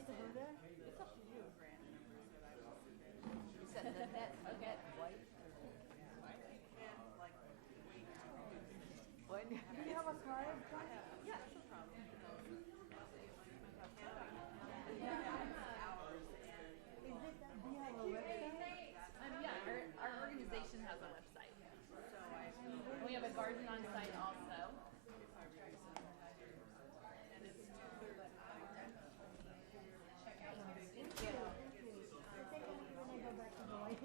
me to go there? It's up to you. You said the net, okay, white. What? Do you have a card? Yeah, no problem. Do you have a website? Yeah, our organization has a website. And we have a garden on site also. Thank you. I think when I go back to Hawaii.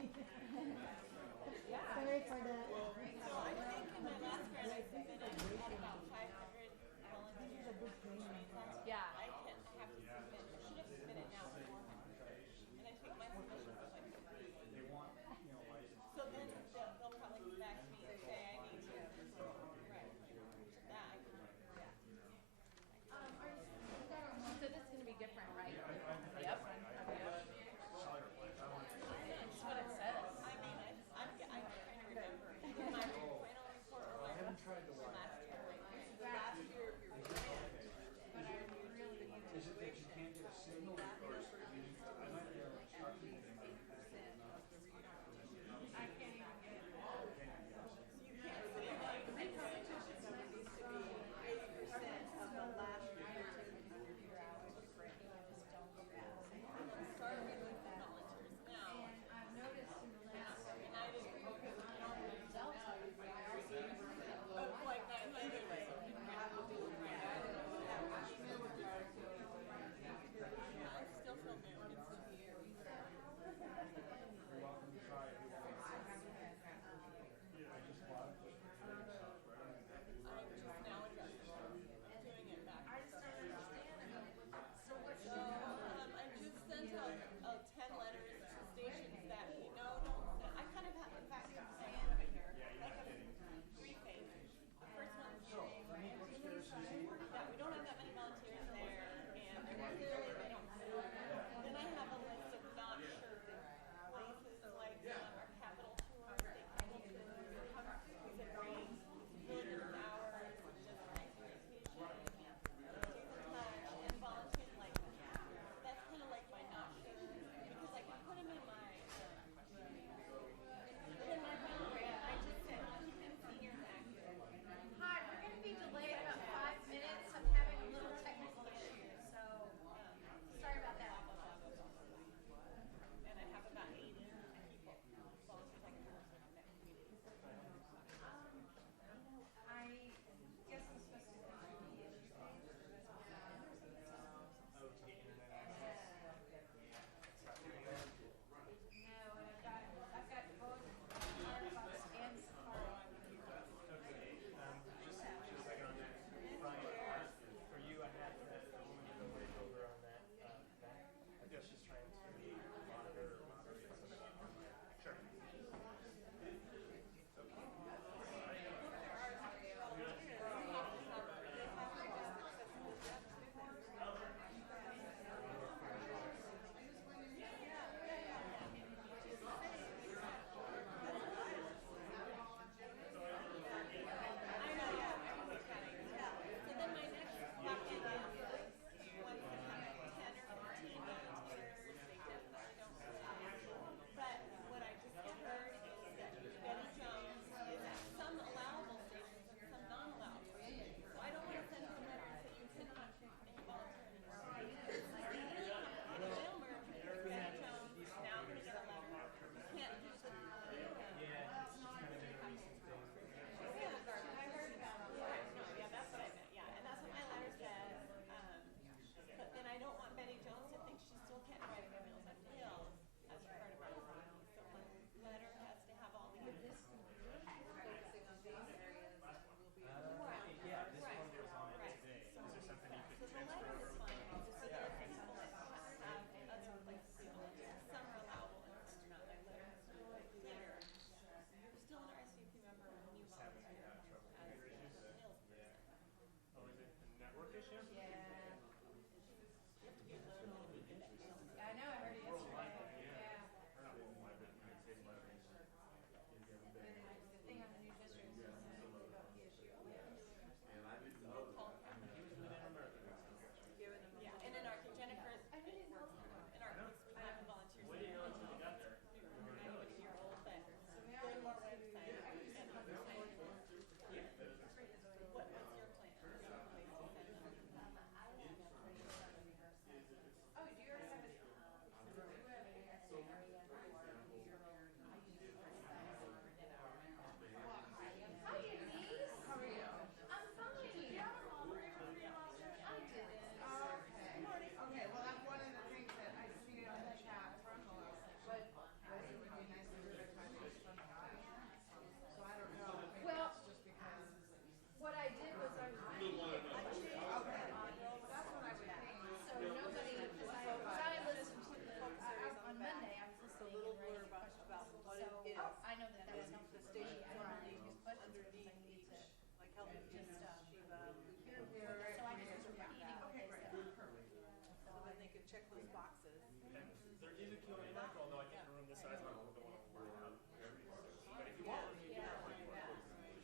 although I think the room this size, I don't want to worry about everything. But if you want, you can have like more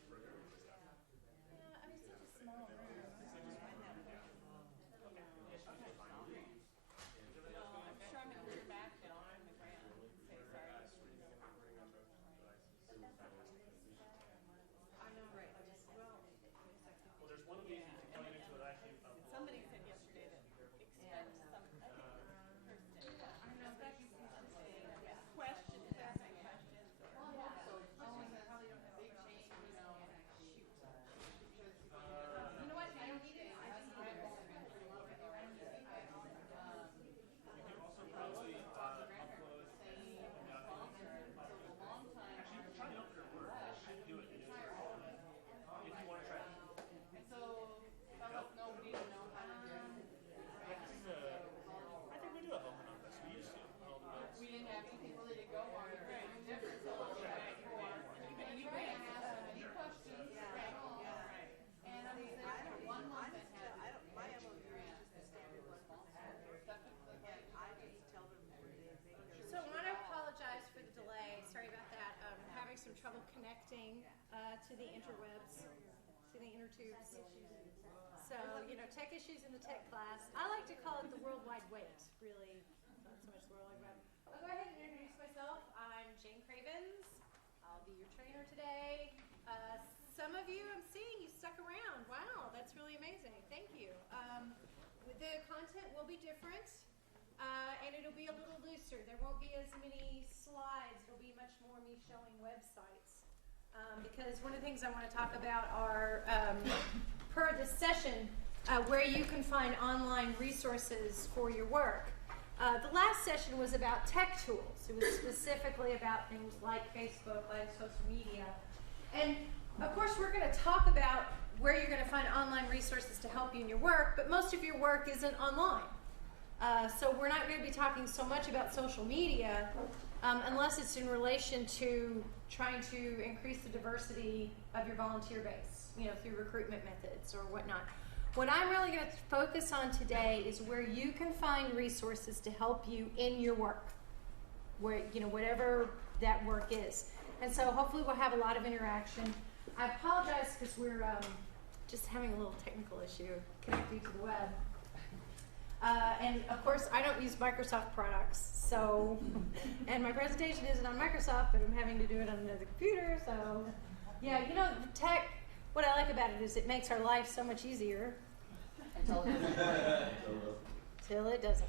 further and stuff. Yeah, I mean, such a small room. I'm sure I'm going to hear back now from the grant and say sorry. I know, right. Well, Well, there's one of these you can plug it into it actually. Somebody said yesterday that expect some, I think Thursday. I know that you can say Questions, asking questions. You know what? I don't need it. I just need it. Probably upload. Actually, try to open your word. It should do it. If you want to try it. So, fellas know we didn't know how to do it. I think we do have open office. We used to. We didn't have anything really to go on. It was different, so we had to go on. And you may ask so many questions. Right. And I was there for 1 month and had. my MOU is just the standard one. And I just tell them when they make their. So I want to apologize for the delay. Sorry about that. Having some trouble connecting to the interwebs, to the inner tubes. So, tech issues in the tech class. I like to call it the World Wide Wait, really. Not so much the World Wide Web. I'll go ahead and introduce myself. I'm Jayne Cravens. I'll be your trainer today. Some of you I'm seeing you stuck around. Wow, that's really amazing. Thank you. The content will be different. And it'll be a little looser. There won't be as many slides. It'll be much more me showing websites. Because one of the things I want to talk about are, per this session, where you can find online resources for your work. The last session was about tech tools. It was specifically about things like Facebook, like social media. And of course, we're going to talk about where you're going to find online resources to help you in your work, but most of your work isn't online. So we're not going to be talking so much about social media unless it's in relation to trying to increase the diversity of your volunteer base, through recruitment methods or whatnot. What I'm really going to focus on today is where you can find resources to help you in your work, where whatever that work is. And so hopefully we'll have a lot of interaction. I apologize because we're just having a little technical issue connecting to the web. And of course, I don't use Microsoft products, so, and my presentation isn't on Microsoft, but I'm having to do it on another computer, so, yeah, tech, what I like about it is it makes our life so much easier. Until it doesn't.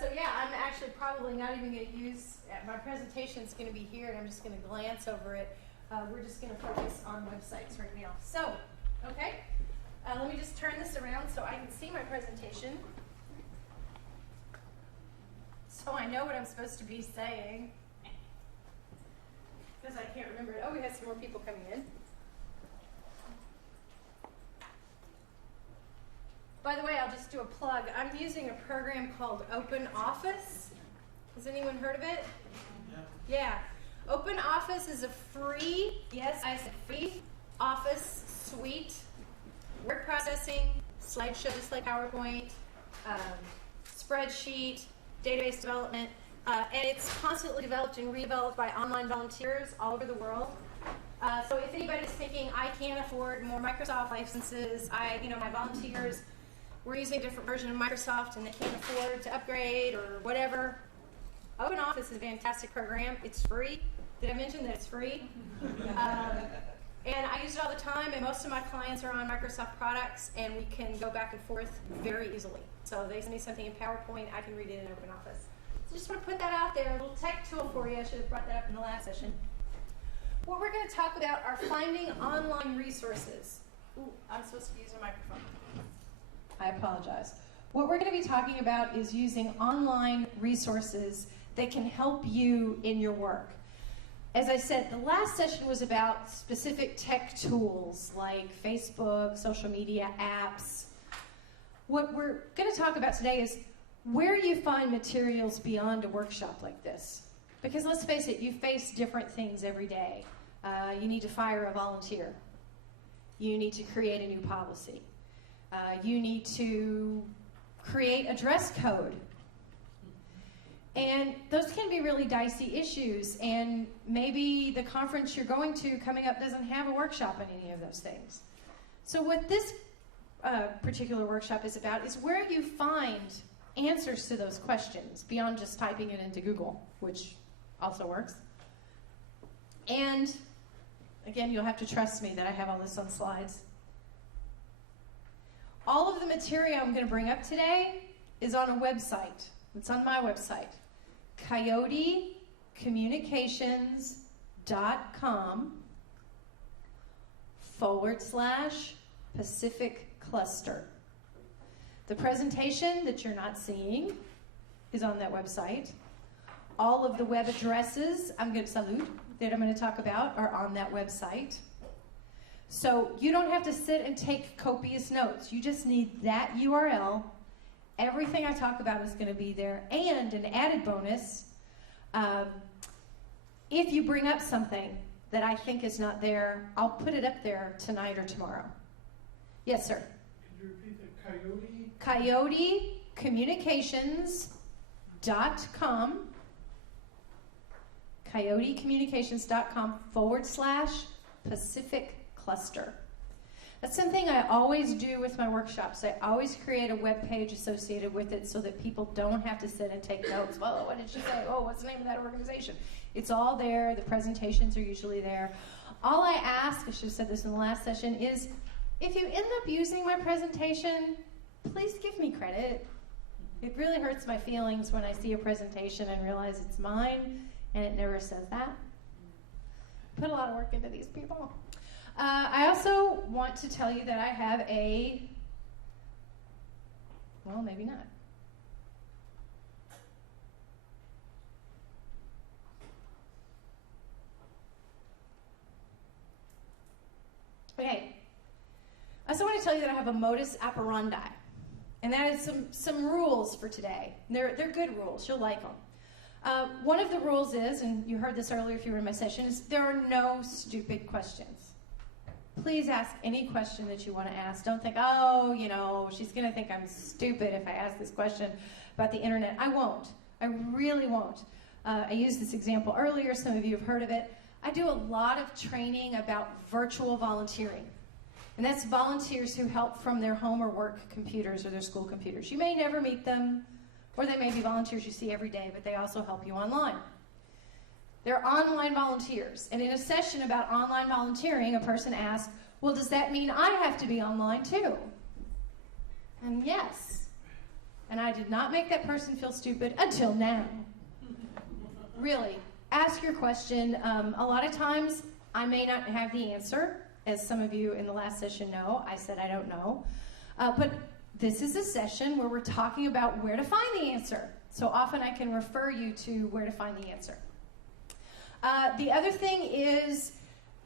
So yeah, I'm actually probably not even going to use, my presentation's going to be here, and I'm just going to glance over it. We're just going to focus on websites right now. So, okay, let me just turn this around so I can see my presentation. So I know what I'm supposed to be saying. Because I can't remember it. Oh, we have some more people coming in. By the way, I'll just do a plug. I'm using a program called Open Office. Has anyone heard of it? Yeah. Open Office is a free, yes, I said free, office suite, word processing, slideshow just like PowerPoint, spreadsheet, database development, and it's constantly developed and redeveloped by online volunteers all over the world. So if anybody's thinking, I can't afford more Microsoft licenses, my volunteers, we're using a different version of Microsoft and they can't afford to upgrade or whatever, Open Office is a fantastic program. It's free. Did I mention that it's free? And I use it all the time, and most of my clients are on Microsoft products, and we can go back and forth very easily. So they send me something in PowerPoint, I can read it in Open Office. So just want to put that out there, a little tech tool for you. I should have brought that up in the last session. What we're going to talk about are finding online resources. Ooh, I'm supposed to be using a microphone. I apologize. What we're going to be talking about is using online resources that can help you in your work. As I said, the last session was about specific tech tools like Facebook, social media, apps. What we're going to talk about today is where you find materials beyond a workshop like this. Because let's face it, you face different things every day. You need to fire a volunteer. You need to create a new policy. You need to create a dress code. And those can be really dicey issues, and maybe the conference you're going to coming up doesn't have a workshop on any of those things. So what this particular workshop is about is where you find answers to those questions beyond just typing it into Google, which also works. And again, you'll have to trust me that I have all this on slides. All of the material I'm going to bring up today is on a website. It's on my website, coyotecommunications.com/Pacific Cluster. The presentation that you're not seeing is on that website. All of the web addresses that I'm going to talk about are on that website. So you don't have to sit and take copious notes. You just need that URL. Everything I talk about is going to be there. And an added bonus, if you bring up something that I think is not there, I'll put it up there tonight or tomorrow. Yes, sir. Could you repeat the coyotecommunications.com coyotecommunications.com/Pacific Cluster. That's something I always do with my workshops. I always create a web page associated with it so that people don't have to sit and take notes. Well, what did she say? Oh, what's the name of that organization? It's all there. The presentations are usually there. All I ask, I should have said this in the last session, is if you end up using my presentation, please give me credit. It really hurts my feelings when I see a presentation and realize it's mine and it never says that. Put a lot of work into these people. I also want to tell you that I have well, maybe not. Okay. I also want to tell you that I have a modus operandi. And that is some rules for today. They're good rules. You'll like them. One of the rules is, and you heard this earlier if you were in my session, is there are no stupid questions. Please ask any question that you want to ask. Don't think, oh, she's going to think I'm stupid if I ask this question about the internet. I won't. I really won't. I used this example earlier. Some of you have heard of it. I do a lot of training about virtual volunteering. And that's volunteers who help from their home or work computers or their school computers. You may never meet them, or they may be volunteers you see every day, but they also help you online. They're online volunteers. And in a session about online volunteering, a person asked, well, does that mean I have to be online too? And yes. And I did not make that person feel stupid until now. Really, ask your question. A lot of times, I may not have the answer. As some of you in the last session know, I said I don't know. But this is a session where we're talking about where to find the answer. So often I can refer you to where to find the answer. The other thing is,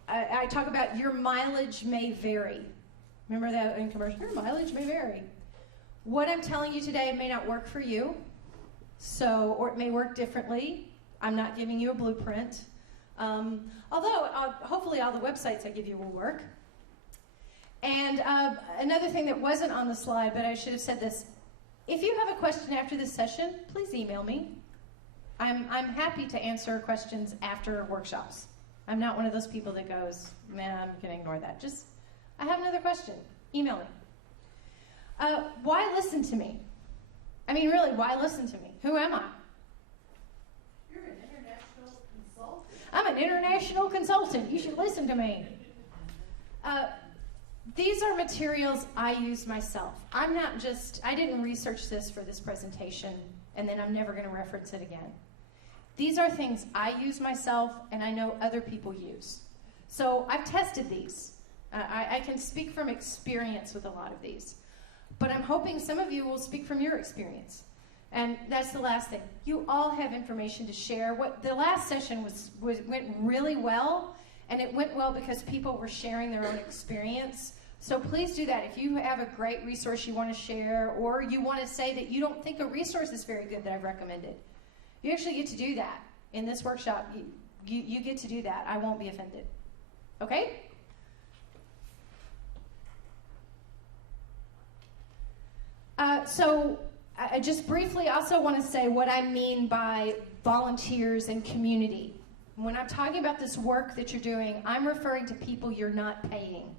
I talk about your mileage may vary. Remember that in commercial? Your mileage may vary. What I'm telling you today may not work for you, or it may work differently. I'm not giving you a blueprint. Although, hopefully all the websites I give you will work. And another thing that wasn't on the slide, but I should have said this. If you have a question after this session, please email me. I'm happy to answer questions after workshops. I'm not one of those people that goes, man, I'm going to ignore that. Just, I have another question. Email me. Why listen to me? I mean, really, why listen to me? Who am I? You're an international consultant. I'm an international consultant. You should listen to me. These are materials I use myself. I didn't research this for this presentation, and then I'm never going to reference it again. These are things I use myself, and I know other people use. So I've tested these. I can speak from experience with a lot of these. But I'm hoping some of you will speak from your experience. And that's the last thing. You all have information to share. The last session went really well, and it went well because people were sharing their own experience. So please do that. If you have a great resource you want to share, or you want to say that you don't think a resource is very good that I've recommended, you actually get to do that. In this workshop, you get to do that. I won't be offended. Okay? So I just briefly also want to say what I mean by volunteers and community. When I'm talking about this work that you're doing, I'm referring to people you're not paying.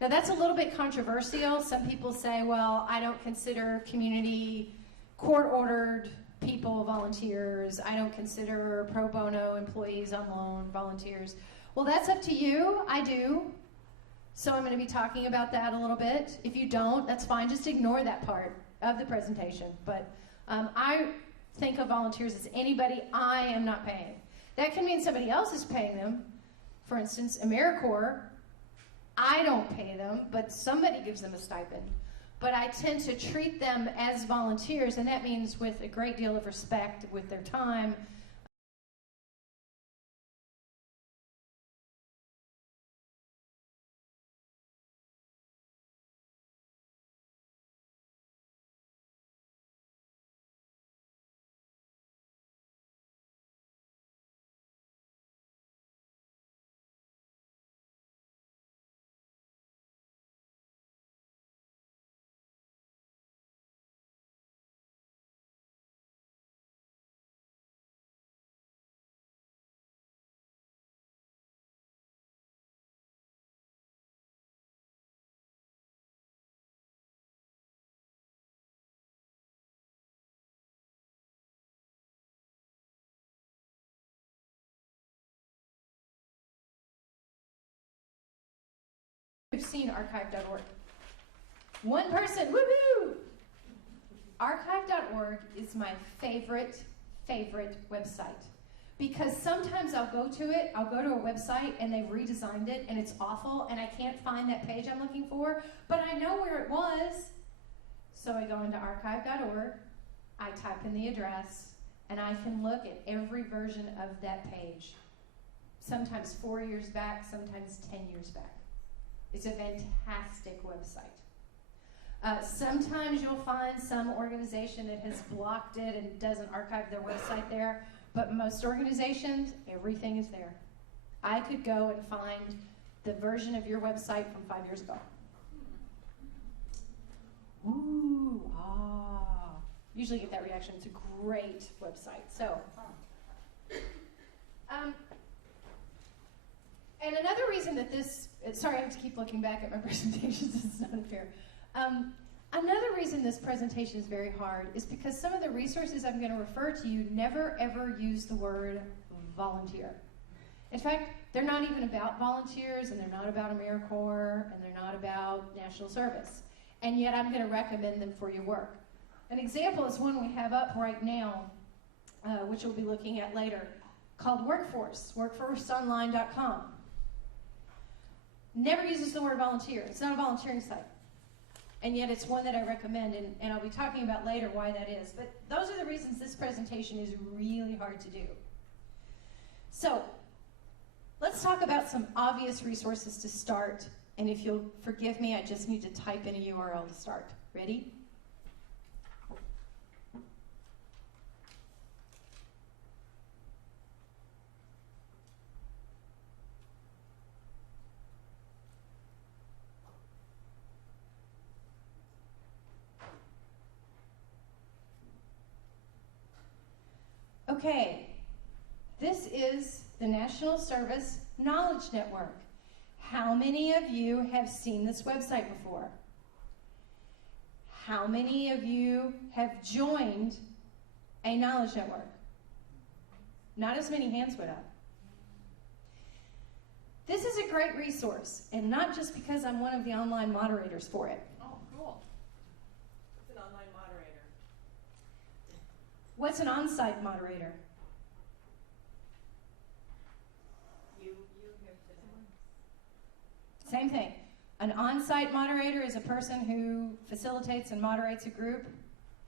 Now that's a little bit controversial. Some people say, well, I don't consider community court-ordered people volunteers. I don't consider pro bono employees on loan volunteers. Well, that's up to you. I do. So I'm going to be talking about that a little bit. If you don't, that's fine. Just ignore that part of the presentation. But I think of volunteers as anybody I am not paying. That can mean somebody else is paying them. For instance, AmeriCorps, I don't pay them, but somebody gives them a stipend. But I tend to treat them as volunteers, and that means with a great deal of respect, with their time. We've seen archive.org. One person, woohoo! Archive.org is my favorite website. Because sometimes I'll go to it, I'll go to a website and they've redesigned it and it's awful and I can't find that page I'm looking for, but I know where it was. So I go into archive.org, I type in the address, and I can look at every version of that page. Sometimes 4 years back, sometimes 10 years back. It's a fantastic website. Sometimes you'll find some organization that has blocked it and doesn't archive their website there, but most organizations, everything is there. I could go and find the version of your website from 5 years ago. Ooh, ah. Usually get that reaction. It's a great website. So, and another reason that this, sorry, I have to keep looking back at my presentations, it's not fair. Another reason this presentation is very hard is because some of the resources I'm going to refer to you never ever use the word volunteer. In fact, they're not even about volunteers, and they're not about AmeriCorps, and they're not about national service. And yet I'm going to recommend them for your work. An example is one we have up right now, which we'll be looking at later, called Workforce, workforceonline.com. Never uses the word volunteer. It's not a volunteering site. And yet it's one that I recommend, and I'll be talking about later why that is. But those are the reasons this presentation is really hard to do. So let's talk about some obvious resources to start. And if you'll forgive me, I just need to type in a URL to start. Ready? Okay, this is the National Service Knowledge Network. How many of you have seen this website before? How many of you have joined a knowledge network? Not as many hands went up. This is a great resource, and not just because I'm one of the online moderators for it. Oh, cool. What's an online moderator? What's an on-site moderator? You here today. Same thing. An on-site moderator is a person who facilitates and moderates a group.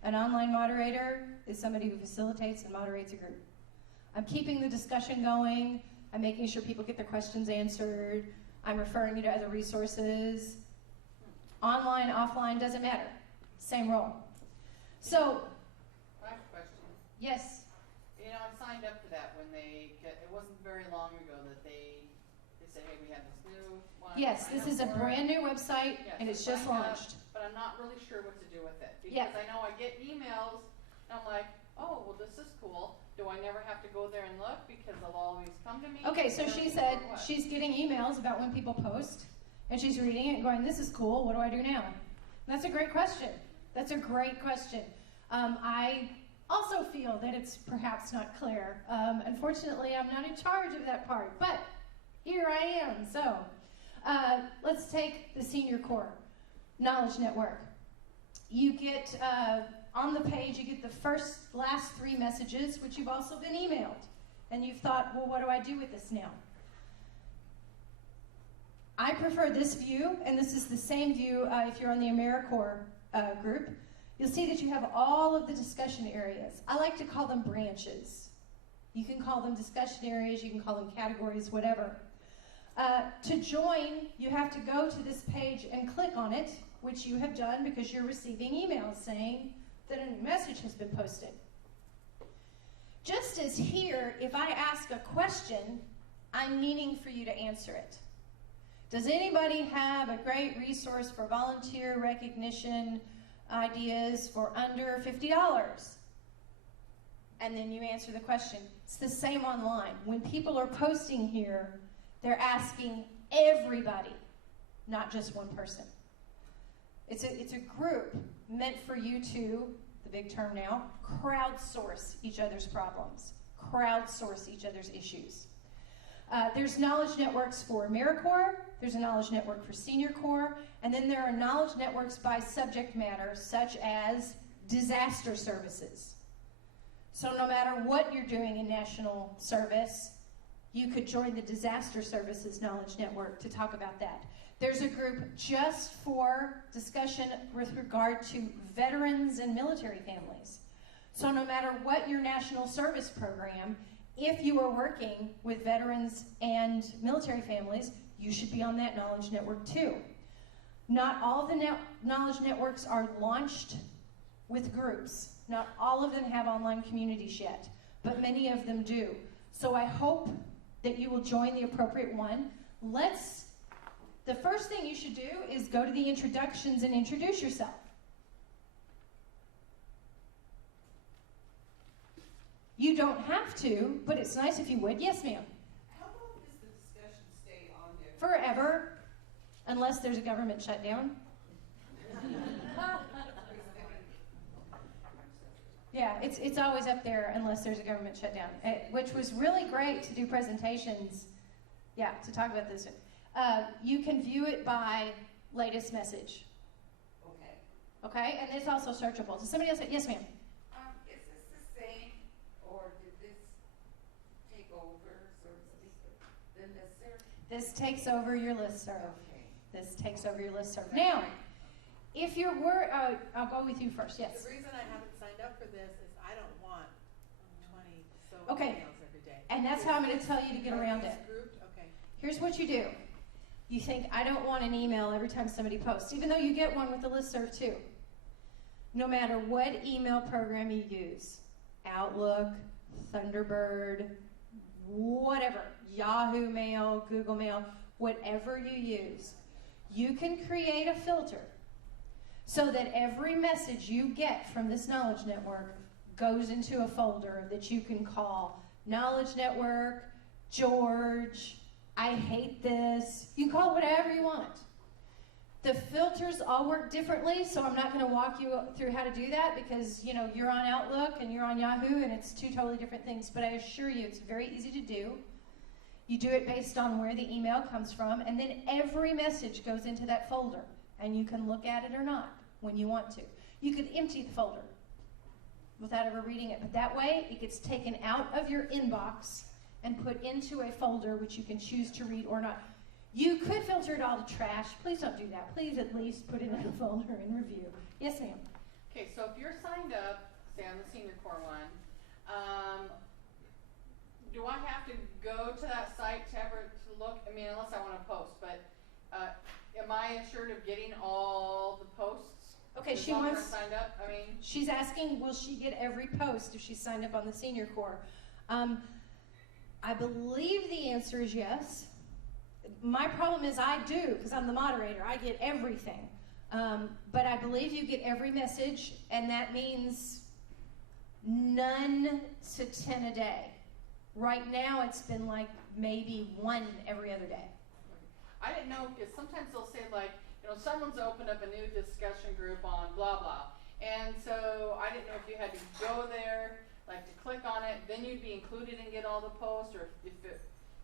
An online moderator is somebody who facilitates and moderates a group. I'm keeping the discussion going. I'm making sure people get their questions answered. I'm referring you to other resources. Online, offline, doesn't matter. Same role. So, I have a question. yes. You know, I signed up for that when it wasn't very long ago that they They say, hey, we have this new one. Yes, this is a brand new website, Yes, and it's so just sign up, launched. But I'm not really sure what to do with it. Because Yeah. I know I get emails, and I'm like, oh, well, this is cool. Do I never have to go there and look because they'll always come to me? Okay, so Or- she said or what? she's getting emails about when people post, and she's reading it and going, this is cool, what do I do now? And that's a great question. That's a great question. I also feel that it's perhaps not clear. Unfortunately, I'm not in charge of that part, but here I am. So let's take the Senior Corps Knowledge Network. You get, on the page, you get the last 3 messages, which you've also been emailed. And you've thought, well, what do I do with this now? I prefer this view, and this is the same view if you're on the AmeriCorps group. You'll see that you have all of the discussion areas. I like to call them branches. You can call them discussion areas, you can call them categories, whatever. To join, you have to go to this page and click on it, which you have done because you're receiving emails saying that a new message has been posted. Just as here, if I ask a question, I'm meaning for you to answer it. Does anybody have a great resource for volunteer recognition ideas for under $50? And then you answer the question. It's the same online. When people are posting here, they're asking everybody, not just one person. It's a group meant for you to, the big term now, crowdsource each other's problems, crowdsource each other's issues. There's knowledge networks for AmeriCorps, there's a knowledge network for Senior Corps, and then there are knowledge networks by subject matter, such as disaster services. So no matter what you're doing in national service, you could join the Disaster Services Knowledge Network to talk about that. There's a group just for discussion with regard to veterans and military families. So no matter what your national service program, if you are working with veterans and military families, you should be on that knowledge network too. Not all the knowledge networks are launched with groups. Not all of them have online communities yet, but many of them do. So I hope that you will join the appropriate one. The first thing you should do is go to the introductions and introduce yourself. You don't have to, but it's nice if you would. Yes, ma'am. How long does the discussion stay on there? Forever, unless there's a government shutdown. Yeah, it's always up there unless there's a government shutdown, which was really great to do presentations. Yeah, to talk about this. You can view it by latest message. Okay. Okay, and it's also searchable. Does somebody else say, yes, ma'am? Is this the same, or did this take over, so to speak, the listserv? This takes over your listserv. Okay. This takes over your listserv. Now, if you're I'll go with you first, yes. The reason I haven't signed up for this is I don't want 20 Okay. emails every day. And that's how I'm going to tell you to get around it. Grouped? Okay. Here's what you do. You think, I don't want an email every time somebody posts, even though you get one with the listserv too. No matter what email program you use, Outlook, Thunderbird, whatever, Yahoo Mail, Google Mail, whatever you use, you can create a filter so that every message you get from this knowledge network goes into a folder that you can call Knowledge Network, George, I hate this. You can call it whatever you want. The filters all work differently, so I'm not going to walk you through how to do that because, you know, you're on Outlook and you're on Yahoo and it's 2 totally different things, but I assure you it's very easy to do. You do it based on where the email comes from, and then every message goes into that folder, and you can look at it or not when you want to. You could empty the folder without ever reading it, but that way it gets taken out of your inbox and put into a folder which you can choose to read or not. You could filter it all to trash. Please don't do that. Please at least put it in a folder and review. Yes, ma'am. Okay, so if you're signed up, say on the Senior Corps one, do I have to go to that site to look? I mean, unless I want to post, but am I assured of getting all the posts? Okay, as long as I'm signed up. I mean, she's asking, will she get every post if she's signed up on the Senior Corps? I believe the answer is yes. My problem is I do, because I'm the moderator. I get everything. But I believe you get every message, and that means none to 10 a day. Right now, it's been like maybe 1 every other day. I didn't know, because sometimes they'll say like, you know, someone's opened up a new discussion group on blah, blah. And so I didn't know if you had to go there, like to click on it, then you'd be included and get all the posts, or if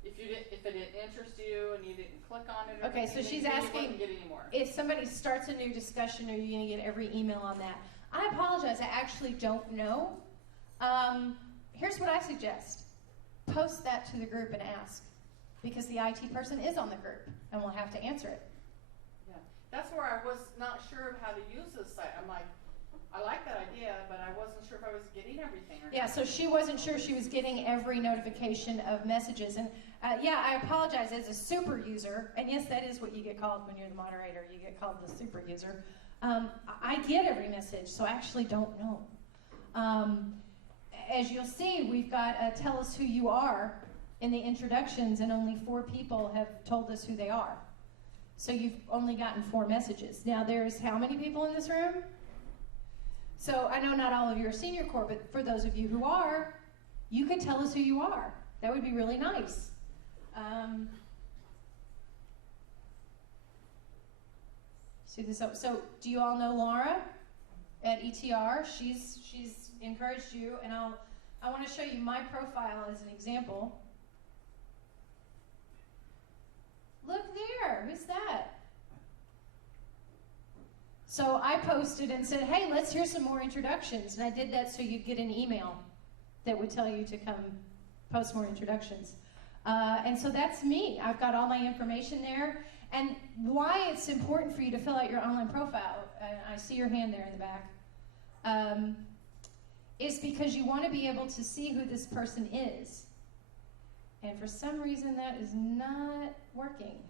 it didn't interest you and you didn't click on it or Okay, so she's then you asking wouldn't get any more. if somebody starts a new discussion, are you going to get every email on that? I apologize, I actually don't know. Here's what I suggest. Post that to the group and ask, because the IT person is on the group and will have to answer it. Yeah, that's where I was not sure of how to use this site. I'm like, I like that idea, but I wasn't sure if I was getting everything or Yeah, not. so she wasn't sure she was getting every notification of messages. And yeah, I apologize, as a super user, and yes, that is what you get called when you're the moderator, you get called the super user. I get every message, so I actually don't know. As you'll see, we've got tell us who you are in the introductions, and only 4 people have told us who they are. So you've only gotten 4 messages. Now there's how many people in this room? So I know not all of you are senior corps, but for those of you who are, you could tell us who you are. That would be really nice. See this? So do you all know Laura at ETR? She's encouraged you, and I want to show you my profile as an example. Look there, who's that? So I posted and said, hey, let's hear some more introductions. And I did that so you'd get an email that would tell you to come post more introductions. And so that's me. I've got all my information there. And why it's important for you to fill out your online profile, I see your hand there in the back, is because you want to be able to see who this person is. And for some reason that is not working.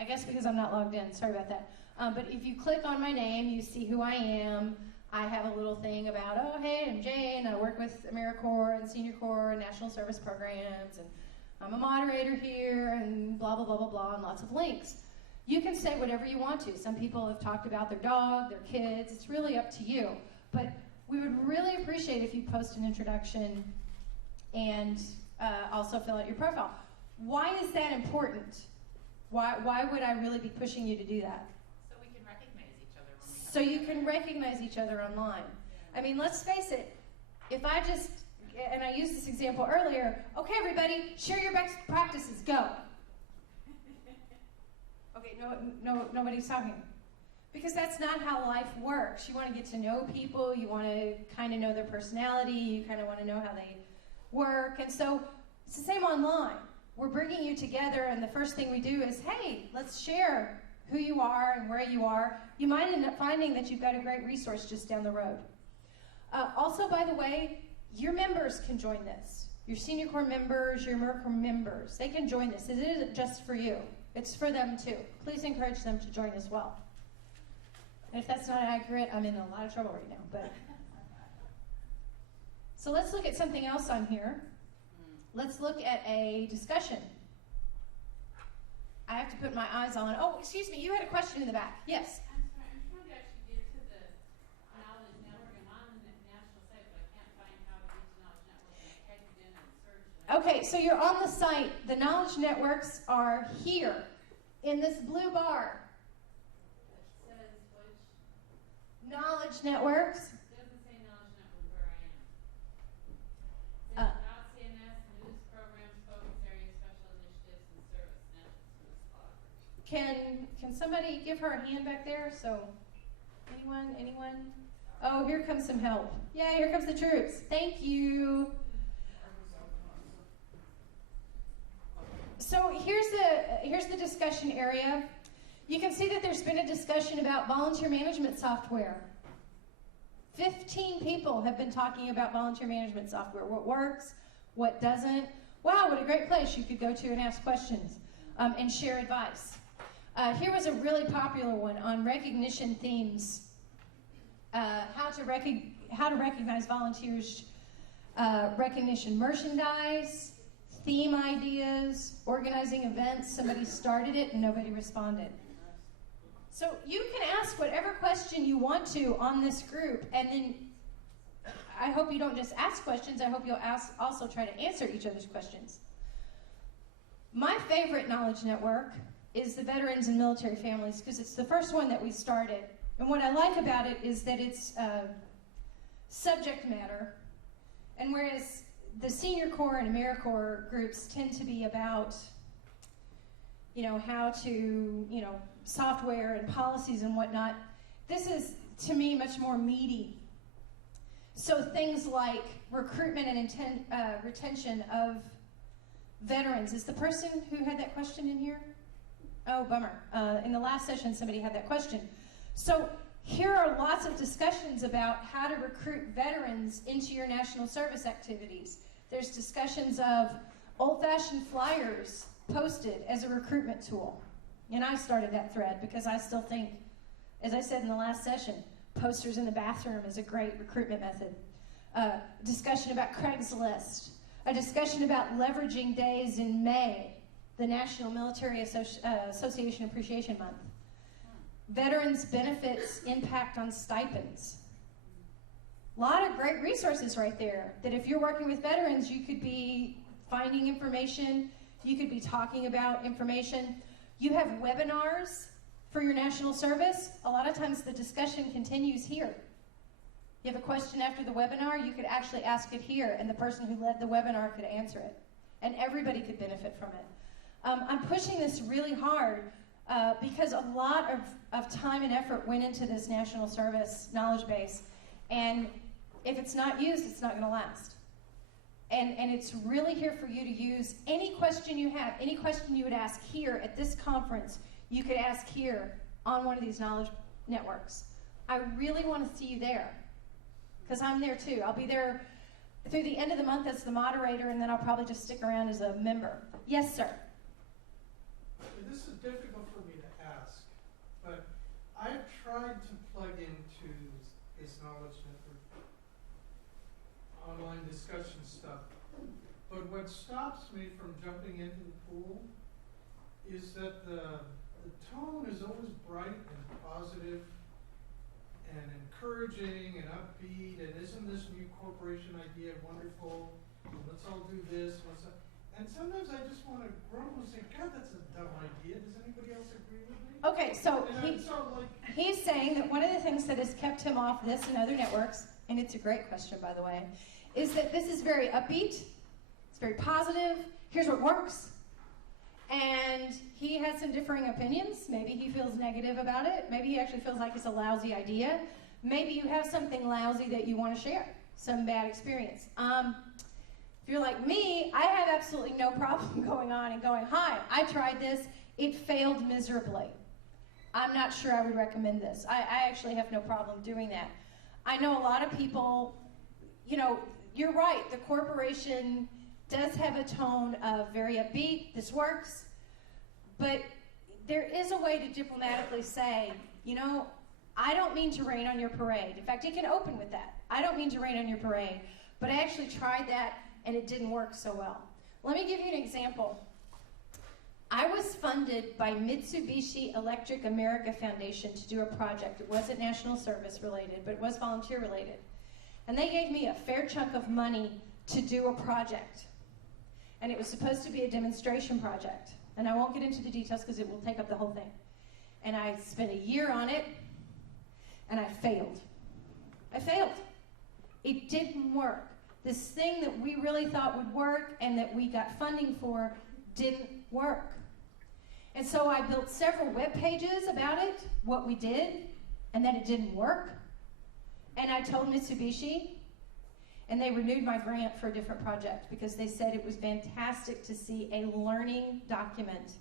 I guess because I'm not logged in, sorry about that. But if you click on my name, you see who I am. I have a little thing about, oh, hey, I'm Jayne, I work with AmeriCorps and Senior Corps and National Service Programs, and I'm a moderator here, and blah, blah, blah, blah, blah, and lots of links. You can say whatever you want to. Some people have talked about their dog, their kids. It's really up to you. But we would really appreciate if you post an introduction and also fill out your profile. Why is that important? Why would I really be pushing you to do that? So we can recognize each other when we So you can recognize each other online. I mean, let's face it, if I just, and I used this example earlier, okay, everybody, share your best practices, go. Okay, no, nobody's talking. Because that's not how life works. You want to get to know people, you want to kind of know their personality, you kind of want to know how they work, and so it's the same online. We're bringing you together, and the first thing we do is, hey, let's share who you are and where you are. You might end up finding that you've got a great resource just down the road. Also, by the way, your members can join this. Your Senior Corps members, your AmeriCorps members, they can join this. It isn't just for you. It's for them too. Please encourage them to join as well. And if that's not accurate, I'm in a lot of trouble right now. But so let's look at something else on here. Let's look at a discussion. I have to put my eyes on. Oh, excuse me, you had a question in the back. Yes? I'm sorry, I'm trying to actually get to the Knowledge Network. I'm on the national site, but I can't find how to get to Knowledge Network. And I typed it in and searched. Okay, so you're on the site. The knowledge networks are here in this blue bar. It says which, Knowledge networks. it doesn't say Knowledge Network where I am. It Uh, says about CNS, news programs, focus areas, special initiatives, and service, national service block. Can somebody give her a hand back there? So, anyone? Oh, here comes some help. Yeah, here comes the troops. Thank you. So here's the discussion area. You can see that there's been a discussion about volunteer management software. 15 people have been talking about volunteer management software. What works, what doesn't. Wow, what a great place you could go to and ask questions and share advice. Here was a really popular one on recognition themes. How to recognize volunteers recognition merchandise, theme ideas, organizing events. Somebody started it and nobody responded. So you can ask whatever question you want to on this group, and then I hope you don't just ask questions, I hope you'll also try to answer each other's questions. My favorite knowledge network is the Veterans and Military Families, because it's the first one that we started. And what I like about it is that it's subject matter, and whereas the Senior Corps and AmeriCorps groups tend to be about, you know, how to, you know, software and policies and whatnot, this is, to me, much more meaty. So things like recruitment and retention of veterans. Is the person who had that question in here? Oh, bummer. In the last session, somebody had that question. So here are lots of discussions about how to recruit veterans into your national service activities. There's discussions of old-fashioned flyers posted as a recruitment tool. And I started that thread because I still think, as I said in the last session, posters in the bathroom is a great recruitment method. Discussion about Craigslist. A discussion about leveraging days in May, the National Military Association Appreciation Month. Veterans benefits impact on stipends. A lot of great resources right there that if you're working with veterans, you could be finding information, you could be talking about information. You have webinars for your national service. A lot of times the discussion continues here. You have a question after the webinar, you could actually ask it here, and the person who led the webinar could answer it. And everybody could benefit from it. I'm pushing this really hard because a lot of time and effort went into this national service knowledge base, and if it's not used, it's not going to last. And it's really here for you to use any question you have, any question you would ask here at this conference, you could ask here on one of these knowledge networks. I really want to see you there, because I'm there too. I'll be there through the end of the month as the moderator, and then I'll probably just stick around as a member. Yes, sir. This is difficult for me to ask, but I've tried to plug into this knowledge network, online discussion stuff, but what stops me from jumping into the pool is that the tone is always bright and positive and encouraging and upbeat, and isn't this new corporation idea wonderful? Let's all do this. And sometimes I just want to grumble and say, God, that's a dumb idea. Does anybody else agree with me? Okay, so he's saying that one of the things that has kept him off this and other networks, and it's a great question, by the way, is that this is very upbeat, it's very positive, here's what works. And he has some differing opinions. Maybe he feels negative about it. Maybe he actually feels like it's a lousy idea. Maybe you have something lousy that you want to share, some bad experience. If you're like me, I have absolutely no problem going on and going, hi, I tried this, it failed miserably. I'm not sure I would recommend this. I actually have no problem doing that. I know a lot of people, you know, you're right, the corporation does have a tone of very upbeat, this works, but there is a way to diplomatically say, you know, I don't mean to rain on your parade. In fact, it can open with that. I don't mean to rain on your parade, but I actually tried that and it didn't work so well. Let me give you an example. I was funded by Mitsubishi Electric America Foundation to do a project. It wasn't national service related, but it was volunteer related. And they gave me a fair chunk of money to do a project. And it was supposed to be a demonstration project. And I won't get into the details because it will take up the whole thing. And I spent a year on it, and I failed. I failed. It didn't work. This thing that we really thought would work and that we got funding for didn't work. And so I built several web pages about it, what we did, and that it didn't work. And I told Mitsubishi, and they renewed my grant for a different project because they said it was fantastic to see a learning document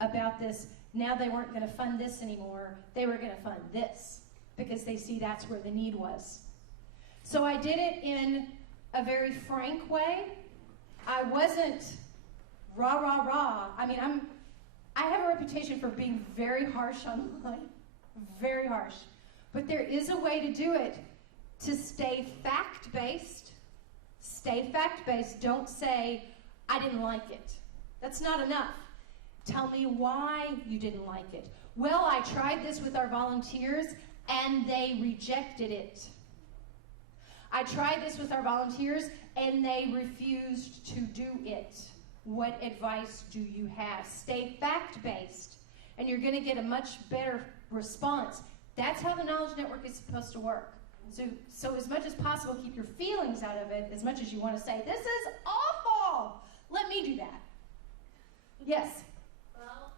about this. Now they weren't going to fund this anymore. They were going to fund this because they see that's where the need was. So I did it in a very frank way. I wasn't rah, rah, rah. I mean, I have a reputation for being very harsh online, very harsh. But there is a way to do it to stay fact-based, Stay fact-based. Don't say, I didn't like it. That's not enough. Tell me why you didn't like it. Well, I tried this with our volunteers and they rejected it. I tried this with our volunteers and they refused to do it. What advice do you have? Stay fact-based and you're going to get a much better response. That's how the Knowledge Network is supposed to work. So as much as possible, keep your feelings out of it as much as you want to say, this is awful. Let me do that. Yes? Well,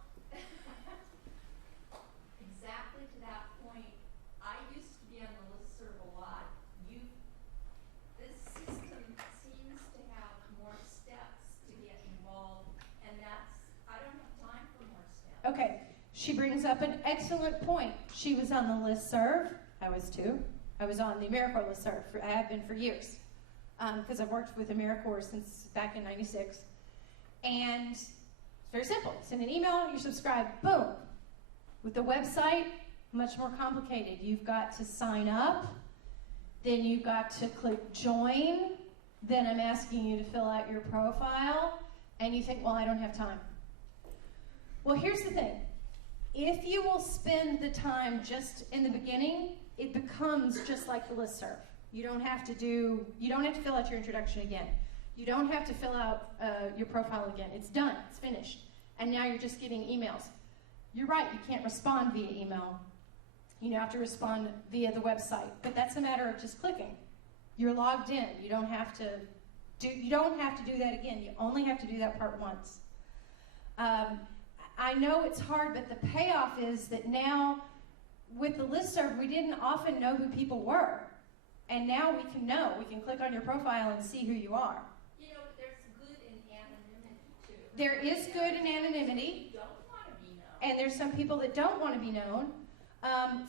exactly to that point, I used to be on the listserv a lot. This system seems to have more steps to get involved, and I don't have time for more steps. Okay, she brings up an excellent point. She was on the listserv. I was too. I was on the AmeriCorps listserv. I have been for years because I've worked with AmeriCorps since back in '96. And it's very simple. Send an email, you subscribe, boom. With the website, much more complicated. You've got to sign up, then you've got to click join, then I'm asking you to fill out your profile, and you think, well, I don't have time. Well, here's the thing. If you will spend the time just in the beginning, it becomes just like the listserv. You don't have to fill out your introduction again. You don't have to fill out your profile again. It's done, it's finished. And now you're just getting emails. You're right, you can't respond via email. You have to respond via the website, but that's a matter of just clicking. You're logged in. You don't have to do that again. You only have to do that part once. I know it's hard, but the payoff is that now with the listserv, we didn't often know who people were. And now we can know. We can click on your profile and see who you are. You know, but there's good in anonymity, too. There is good in anonymity. You don't want to be known. And there's some people that don't want to be known.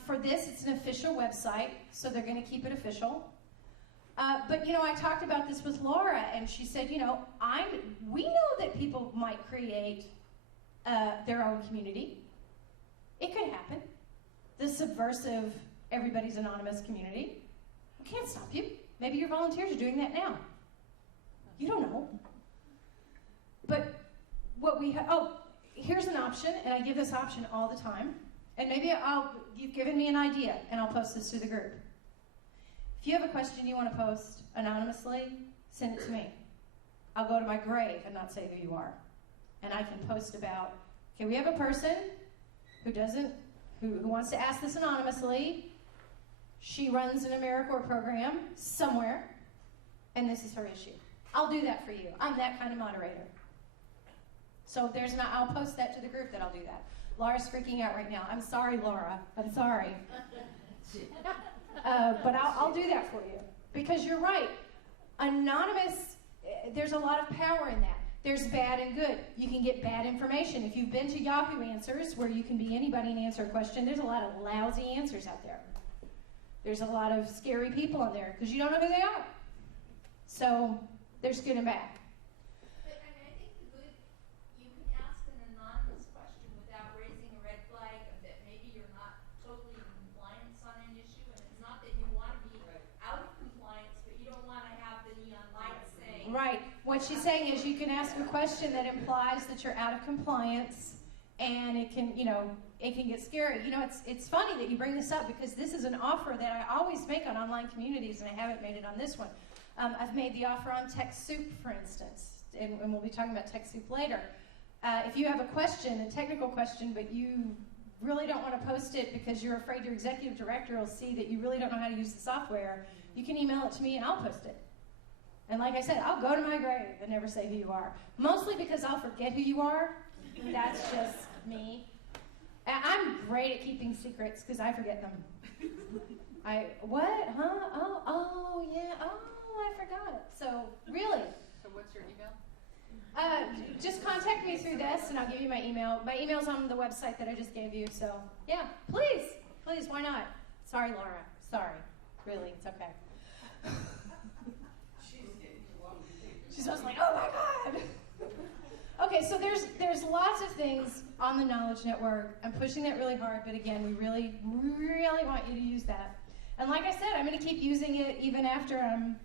For this, it's an official website, so they're going to keep it official. But, I talked about this with Laura, and she said, we know that people might create their own community. It could happen. The subversive, everybody's anonymous community. I can't stop you. Maybe your volunteers are doing that now. You don't know. But here's an option, and I give this option all the time. And maybe you've given me an idea, and I'll post this to the group. If you have a question you want to post anonymously, send it to me. I'll go to my grave and not say who you are. And I can post about, okay, we have a person who wants to ask this anonymously. She runs an AmeriCorps program somewhere, and this is her issue. I'll do that for you. I'm that kind of moderator. So I'll post that to the group that I'll do that. Laura's freaking out right now. I'm sorry, Laura. I'm sorry. But I'll do that for you. Because you're right. Anonymous, there's a lot of power in that. There's bad and good. You can get bad information. If you've been to Yahoo Answers, where you can be anybody and answer a question, there's a lot of lousy answers out there. There's a lot of scary people on there because you don't know who they are. So there's good and bad. But I think the good, you can ask an anonymous question without raising a red flag that maybe you're not totally in compliance on an issue, and it's not that you want to be out of compliance, but you don't want to have the neon lights saying. Right. What she's saying is you can ask a question that implies that you're out of compliance, and it can get scary. It's funny that you bring this up because this is an offer that I always make on online communities, and I haven't made it on this one. I've made the offer on TechSoup, for instance, and we'll be talking about TechSoup later. If you have a question, a technical question, but you really don't want to post it because you're afraid your executive director will see that you really don't know how to use the software, you can email it to me and I'll post it. And like I said, I'll go to my grave and never say who you are. Mostly because I'll forget who you are. That's just me. I'm great at keeping secrets because I forget them. What? Huh? Oh, yeah. Oh, I forgot. So, really. So what's your email? Just contact me through this and I'll give you my email. My email's on the website that I just gave you. So, yeah, please, why not? Sorry, Laura. Sorry. Really, it's okay. She's just like, oh my God. Okay, so there's lots of things on the Knowledge Network. I'm pushing that really hard, but again, we really, really want you to use that. And like I said, I'm going to keep using it even after I'm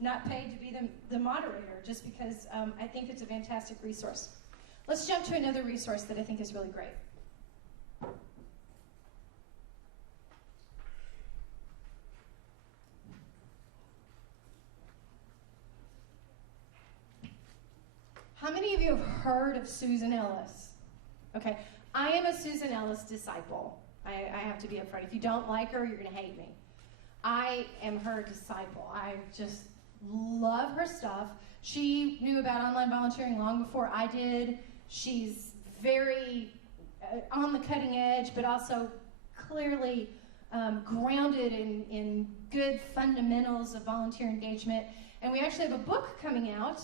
not paid to be the moderator, just because I think it's a fantastic resource. Let's jump to another resource that I think is really great. How many of you have heard of Susan Ellis? Okay, I am a Susan Ellis disciple. I have to be upfront. If you don't like her, you're going to hate me. I am her disciple. I just love her stuff. She knew about online volunteering long before I did. She's very on the cutting edge, but also clearly grounded in good fundamentals of volunteer engagement. And we actually have a book coming out,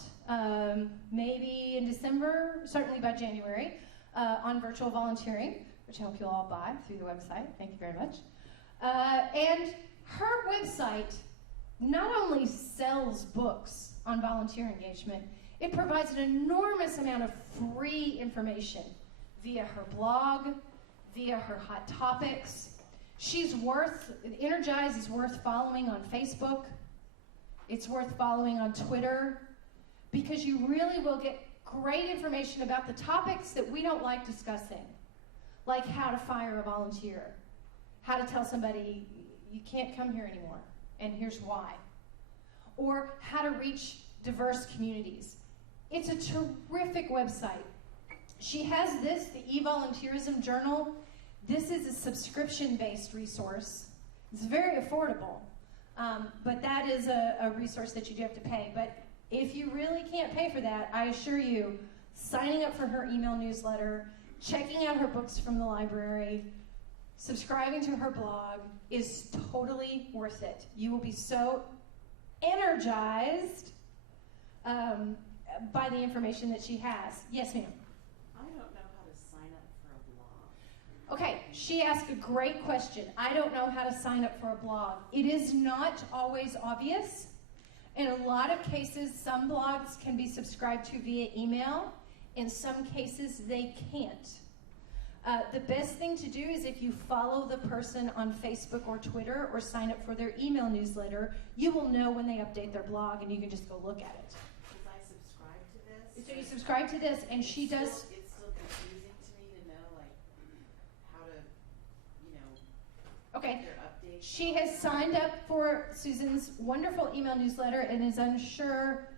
maybe in December, certainly by January, on virtual volunteering, which I hope you'll all buy through the website. Thank you very much. And her website not only sells books on volunteer engagement, it provides an enormous amount of free information via her blog, via her hot topics. Energize is worth following on Facebook. It's worth following on Twitter, because you really will get great information about the topics that we don't like discussing, like how to fire a volunteer, how to tell somebody you can't come here anymore, and here's why, or how to reach diverse communities. It's a terrific website. She has this, the eVolunteerism Journal. This is a subscription-based resource. It's very affordable, but that is a resource that you do have to pay. But if you really can't pay for that, I assure you, signing up for her email newsletter, checking out her books from the library, subscribing to her blog is totally worth it. You will be so energized by the information that she has. Yes, ma'am? I don't know how to sign up for a blog. Okay, she asked a great question. I don't know how to sign up for a blog. It is not always obvious. In a lot of cases, some blogs can be subscribed to via email. In some cases, they can't. The best thing to do is if you follow the person on Facebook or Twitter or sign up for their email newsletter, you will know when they update their blog and you can just go look at it. Because I subscribe to this. So you subscribe to this, and she does. It's still confusing to me to know, like, how to, Okay. their updates. She has signed up for Susan's wonderful email newsletter and is unsure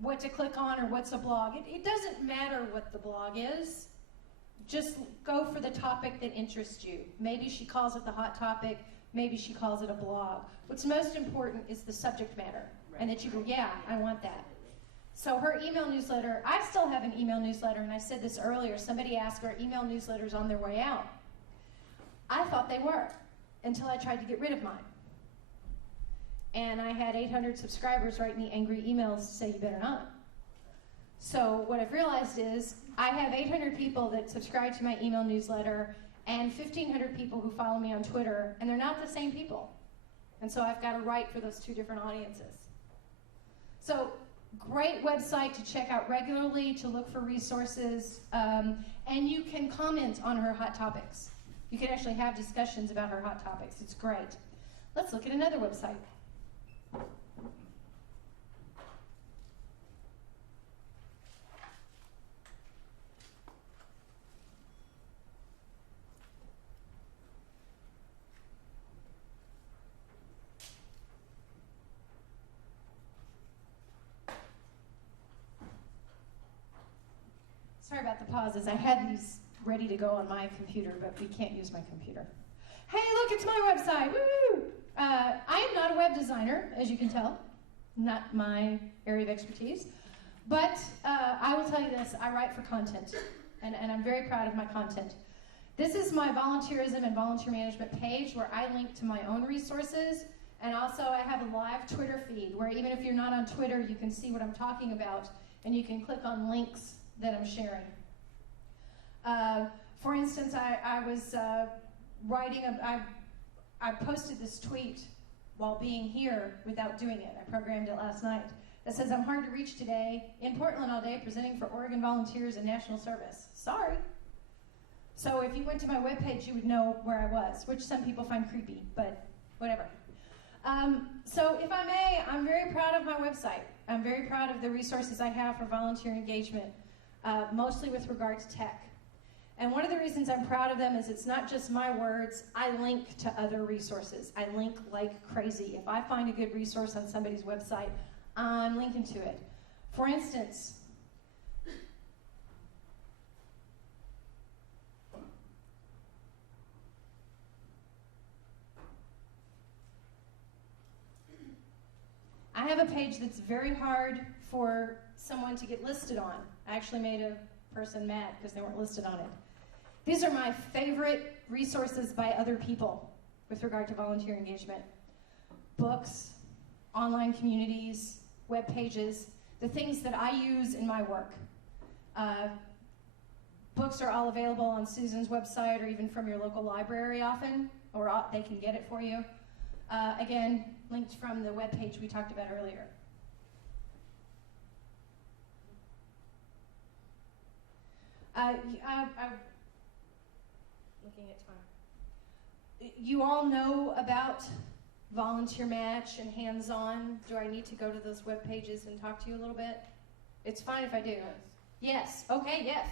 what to click on or what's a blog. It doesn't matter what the blog is. Just go for the topic that interests you. Maybe she calls it the hot topic. Maybe she calls it a blog. What's most important is the subject matter. Right. And that you go, yeah, I want that. So her email newsletter, I still have an email newsletter, and I said this earlier. Somebody asked, are email newsletters on their way out? I thought they were, until I tried to get rid of mine. And I had 800 subscribers write me angry emails to say, you better not. So what I've realized is I have 800 people that subscribe to my email newsletter and 1,500 people who follow me on Twitter, and they're not the same people. And so I've got to write for those two different audiences. So great website to check out regularly, to look for resources, and you can comment on her hot topics. You can actually have discussions about her hot topics. It's great. Let's look at another website. Sorry about the pauses. I had these ready to go on my computer, but we can't use my computer. Hey, look, it's my website. Woo! I am not a web designer, as you can tell. Not my area of expertise. But I will tell you this, I write for content, and I'm very proud of my content. This is my volunteerism and volunteer management page where I link to my own resources, and also I have a live Twitter feed where even if you're not on Twitter, you can see what I'm talking about, and you can click on links that I'm sharing. For instance, I was writing, I posted this tweet while being here without doing it. I programmed it last night. That says, I'm hard to reach today, in Portland all day, presenting for Oregon Volunteers in National Service. Sorry. So if you went to my webpage, you would know where I was, which some people find creepy, but whatever. So if I may, I'm very proud of my website. I'm very proud of the resources I have for volunteer engagement, mostly with regard to tech. And one of the reasons I'm proud of them is it's not just my words. I link to other resources. I link like crazy. If I find a good resource on somebody's website, I'm linking to it. For instance, I have a page that's very hard for someone to get listed on. I actually made a person mad because they weren't listed on it. These are my favorite resources by other people with regard to volunteer engagement. Books, online communities, web pages, the things that I use in my work. Books are all available on Susan's website or even from your local library often, or they can get it for you. Again, linked from the web page we talked about earlier. Looking at time. You all know about Volunteer Match and Hands-On. Do I need to go to those web pages and talk to you a little bit? It's fine if I do. Yes. Okay, yes.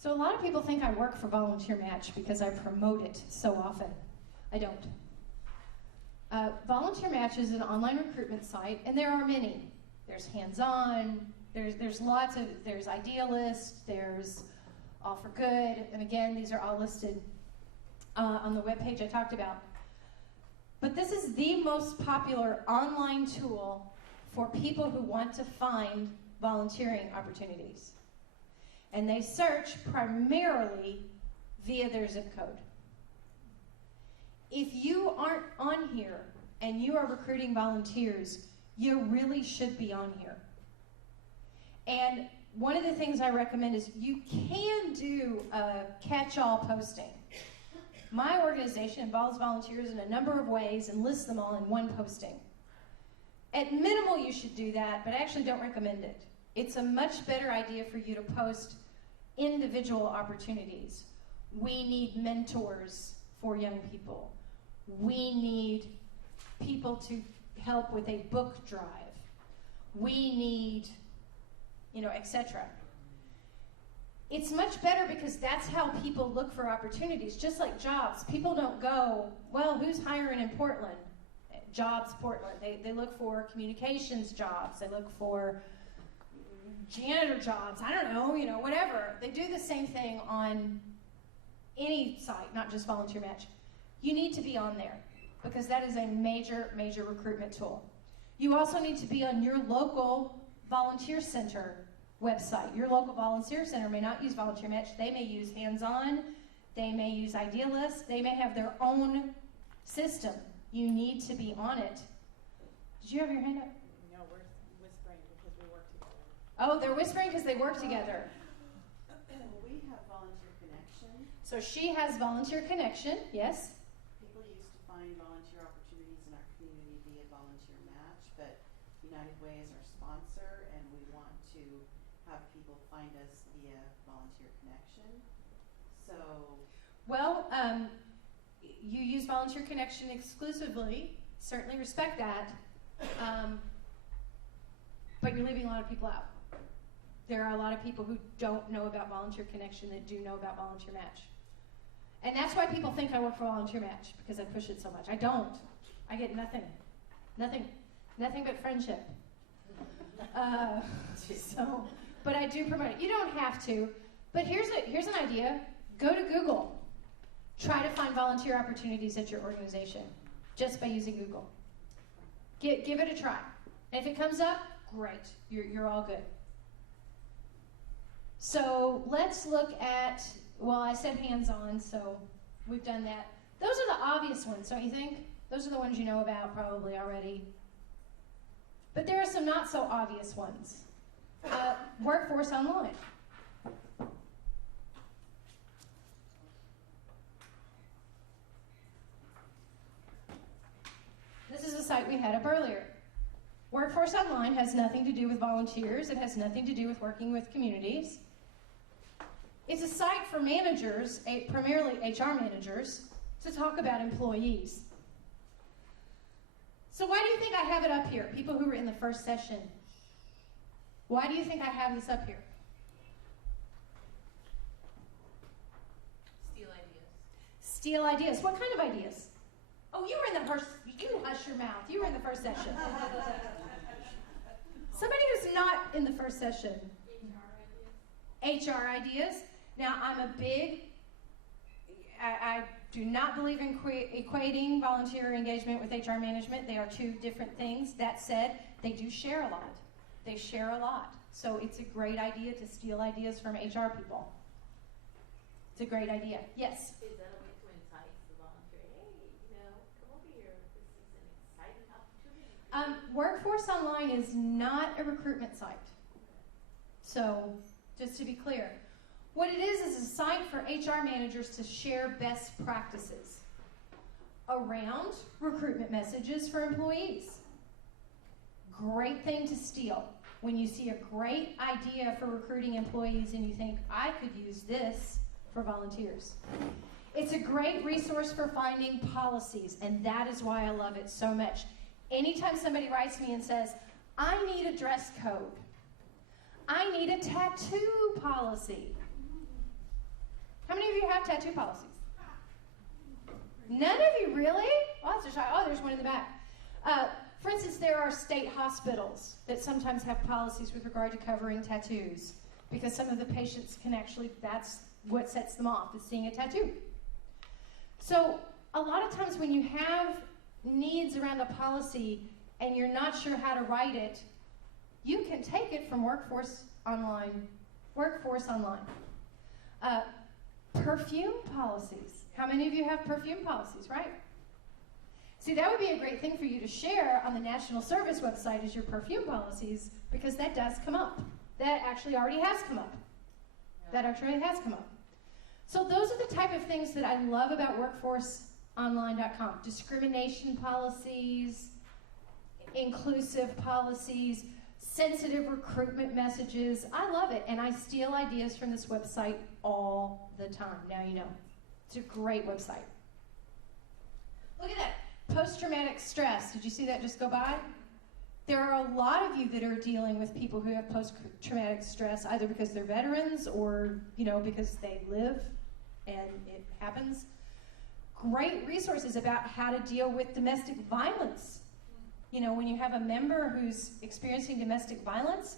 So a lot of people think I work for Volunteer Match because I promote it so often. I don't. Volunteer Match is an online recruitment site, and there are many. There's Hands-On, there's lots of, there's Idealist, there's All for Good, and again, these are all listed on the webpage I talked about. But this is the most popular online tool for people who want to find volunteering opportunities. And they search primarily via their zip code. If you aren't on here and you are recruiting volunteers, you really should be on here. And one of the things I recommend is you can do a catch-all posting. My organization involves volunteers in a number of ways and lists them all in one posting. At minimal, you should do that, but I actually don't recommend it. It's a much better idea for you to post individual opportunities. We need mentors for young people. We need people to help with a book drive. We need, etc. It's much better because that's how people look for opportunities, just like jobs. People don't go, well, who's hiring in Portland? Jobs Portland. They look for communications jobs. They look for janitor jobs, I don't know, whatever. They do the same thing on any site, not just Volunteer Match. You need to be on there because that is a major, major recruitment tool. You also need to be on your local volunteer center website. Your local volunteer center may not use Volunteer Match. They may use Hands-On. They may use Idealist. They may have their own system. You need to be on it. Did you have your hand up? No, we're whispering because we work together. Oh, they're whispering because they work together. Well, we have Volunteer Connection. So she has Volunteer Connection, yes. People used to find volunteer opportunities in our community via Volunteer Match, but United Way is our sponsor, and we want to have people find us via Volunteer Connection. So, Well, you use Volunteer Connection exclusively. Certainly respect that. But you're leaving a lot of people out. There are a lot of people who don't know about Volunteer Connection that do know about Volunteer Match. And that's why people think I work for Volunteer Match, because I push it so much. I don't. I get nothing. Nothing but friendship. But I do promote it. You don't have to, but here's an idea. Go to Google. Try to find volunteer opportunities at your organization just by using Google. Give it a try. And if it comes up, great. You're all good. So let's look at, well, I said Hands-On, so we've done that. Those are the obvious ones, don't you think? Those are the ones you know about probably already. But there are some not so obvious ones. Workforce Online. website we had up earlier. Workforce Online has nothing to do with volunteers. It has nothing to do with working with communities. It's a site for managers, primarily HR managers, to talk about employees. So why do you think I have it up here? People who were in the first session. Why do you think I have this up here? Steal ideas. Steal ideas. What kind of ideas? Oh, you were in the first, you hush your mouth. You were in the first session. Somebody who's not in the first session. HR ideas. Now, I'm a big, I do not believe in equating volunteer engagement with HR management. They are two different things. That said, they do share a lot. They share a lot. So it's a great idea to steal ideas from HR people. It's a great idea. Yes? Is that a way to entice the volunteer? Hey, come over here. This is an exciting opportunity. Workforce Online is not a recruitment site. So, just to be clear. What it is a site for HR managers to share best practices around recruitment messages for employees. Great thing to steal. When you see a great idea for recruiting employees and you think, I could use this for volunteers. It's a great resource for finding policies, and that is why I love it so much. Anytime somebody writes me and says, I need a dress code, I need a tattoo policy. How many of you have tattoo policies? None of you really? Oh, that's a shock. Oh, there's one in the back. For instance, there are state hospitals that sometimes have policies with regard to covering tattoos because some of the patients can actually, that's what sets them off, is seeing a tattoo. So a lot of times when you have needs around a policy and you're not sure how to write it, you can take it from Workforce Online. Perfume policies. How many of you have perfume policies, right? See, that would be a great thing for you to share on the National Service website is your perfume policies, because that does come up. That actually already has come up. That actually has come up. So those are the type of things that I love about workforceonline.com. Discrimination policies, inclusive policies, sensitive recruitment messages. I love it, and I steal ideas from this website all the time. Now you know. It's a great website. Look at that. Post-traumatic stress. Did you see that just go by? There are a lot of you that are dealing with people who have post-traumatic stress, either because they're veterans or, because they live and it happens. Great resources about how to deal with domestic violence. When you have a member who's experiencing domestic violence,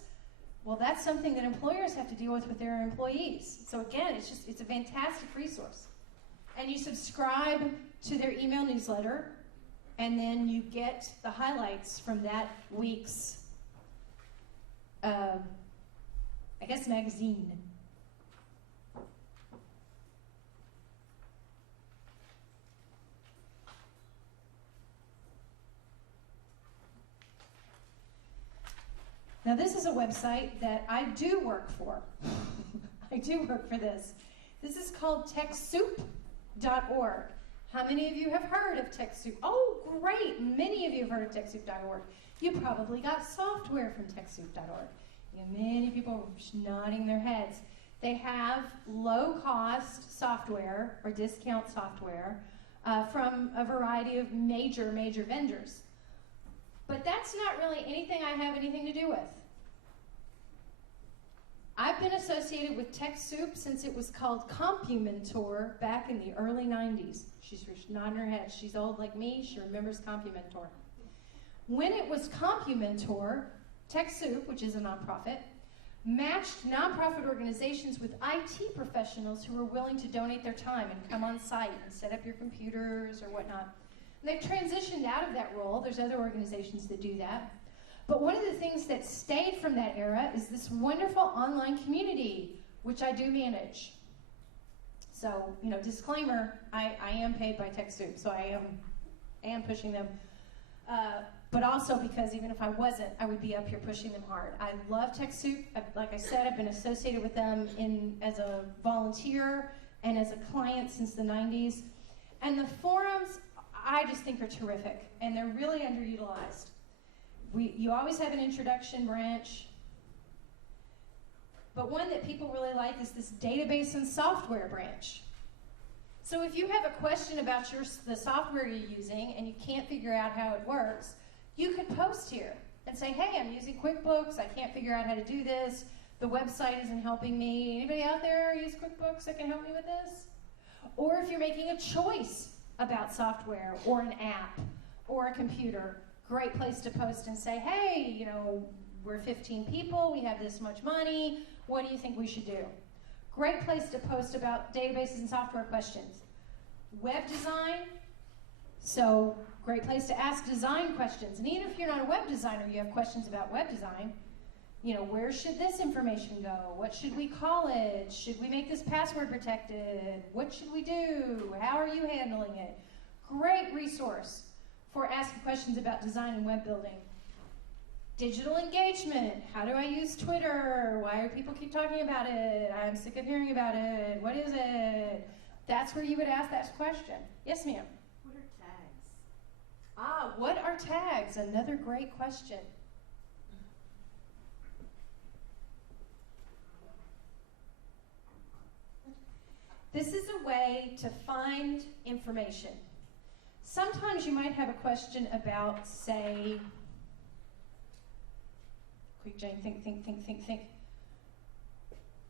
well, that's something that employers have to deal with their employees. So again, it's a fantastic resource. And you subscribe to their email newsletter, and then you get the highlights from that week's, magazine. Now, this is a website that I do work for. I do work for this. This is called TechSoup.org. How many of you have heard of TechSoup? Oh, great. Many of you have heard of TechSoup.org. You probably got software from TechSoup.org. Many people are nodding their heads. They have low-cost software or discount software from a variety of major vendors. But that's not really anything I have anything to do with. I've been associated with TechSoup since it was called CompuMentor back in the early 90s. She's nodding her head. She's old like me. She remembers CompuMentor. When it was CompuMentor, TechSoup, which is a nonprofit, matched nonprofit organizations with IT professionals who were willing to donate their time and come on site and set up your computers or whatnot. And they've transitioned out of that role. There's other organizations that do that. But one of the things that stayed from that era is this wonderful online community, which I do manage. So, disclaimer, I am paid by TechSoup, so I am pushing them. But also because even if I wasn't, I would be up here pushing them hard. I love TechSoup. Like I said, I've been associated with them as a volunteer and as a client since the 90s. And the forums, I just think are terrific, and they're really underutilized. You always have an introduction branch, but one that people really like is this database and software branch. So if you have a question about the software you're using and you can't figure out how it works, you could post here and say, hey, I'm using QuickBooks, I can't figure out how to do this, the website isn't helping me. Anybody out there use QuickBooks that can help me with this? Or if you're making a choice about software or an app or a computer, great place to post and say, hey, you know, we're 15 people, we have this much money, what do you think we should do? Great place to post about databases and software questions. Web design, so great place to ask design questions. And even if you're not a web designer, you have questions about web design. You know, where should this information go? What should we call it? Should we make this password protected? What should we do? How are you handling it? Great resource for asking questions about design and web building. Digital engagement. How do I use Twitter? Why do people keep talking about it? I'm sick of hearing about it. What is it? That's where you would ask that question. Yes, ma'am? What are tags? Ah, what are tags? Another great question. This is a way to find information. Sometimes you might have a question about, say, quick, Jayne, think.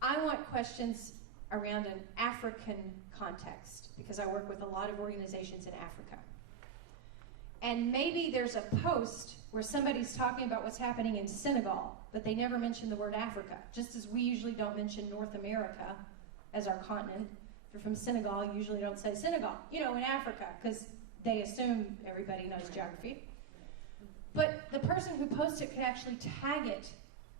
I want questions around an African context because I work with a lot of organizations in Africa. And maybe there's a post where somebody's talking about what's happening in Senegal, but they never mention the word Africa, just as we usually don't mention North America as our continent. If you're from Senegal, you usually don't say Senegal, you know, in Africa, because they assume everybody knows geography. But the person who posts it could actually tag it,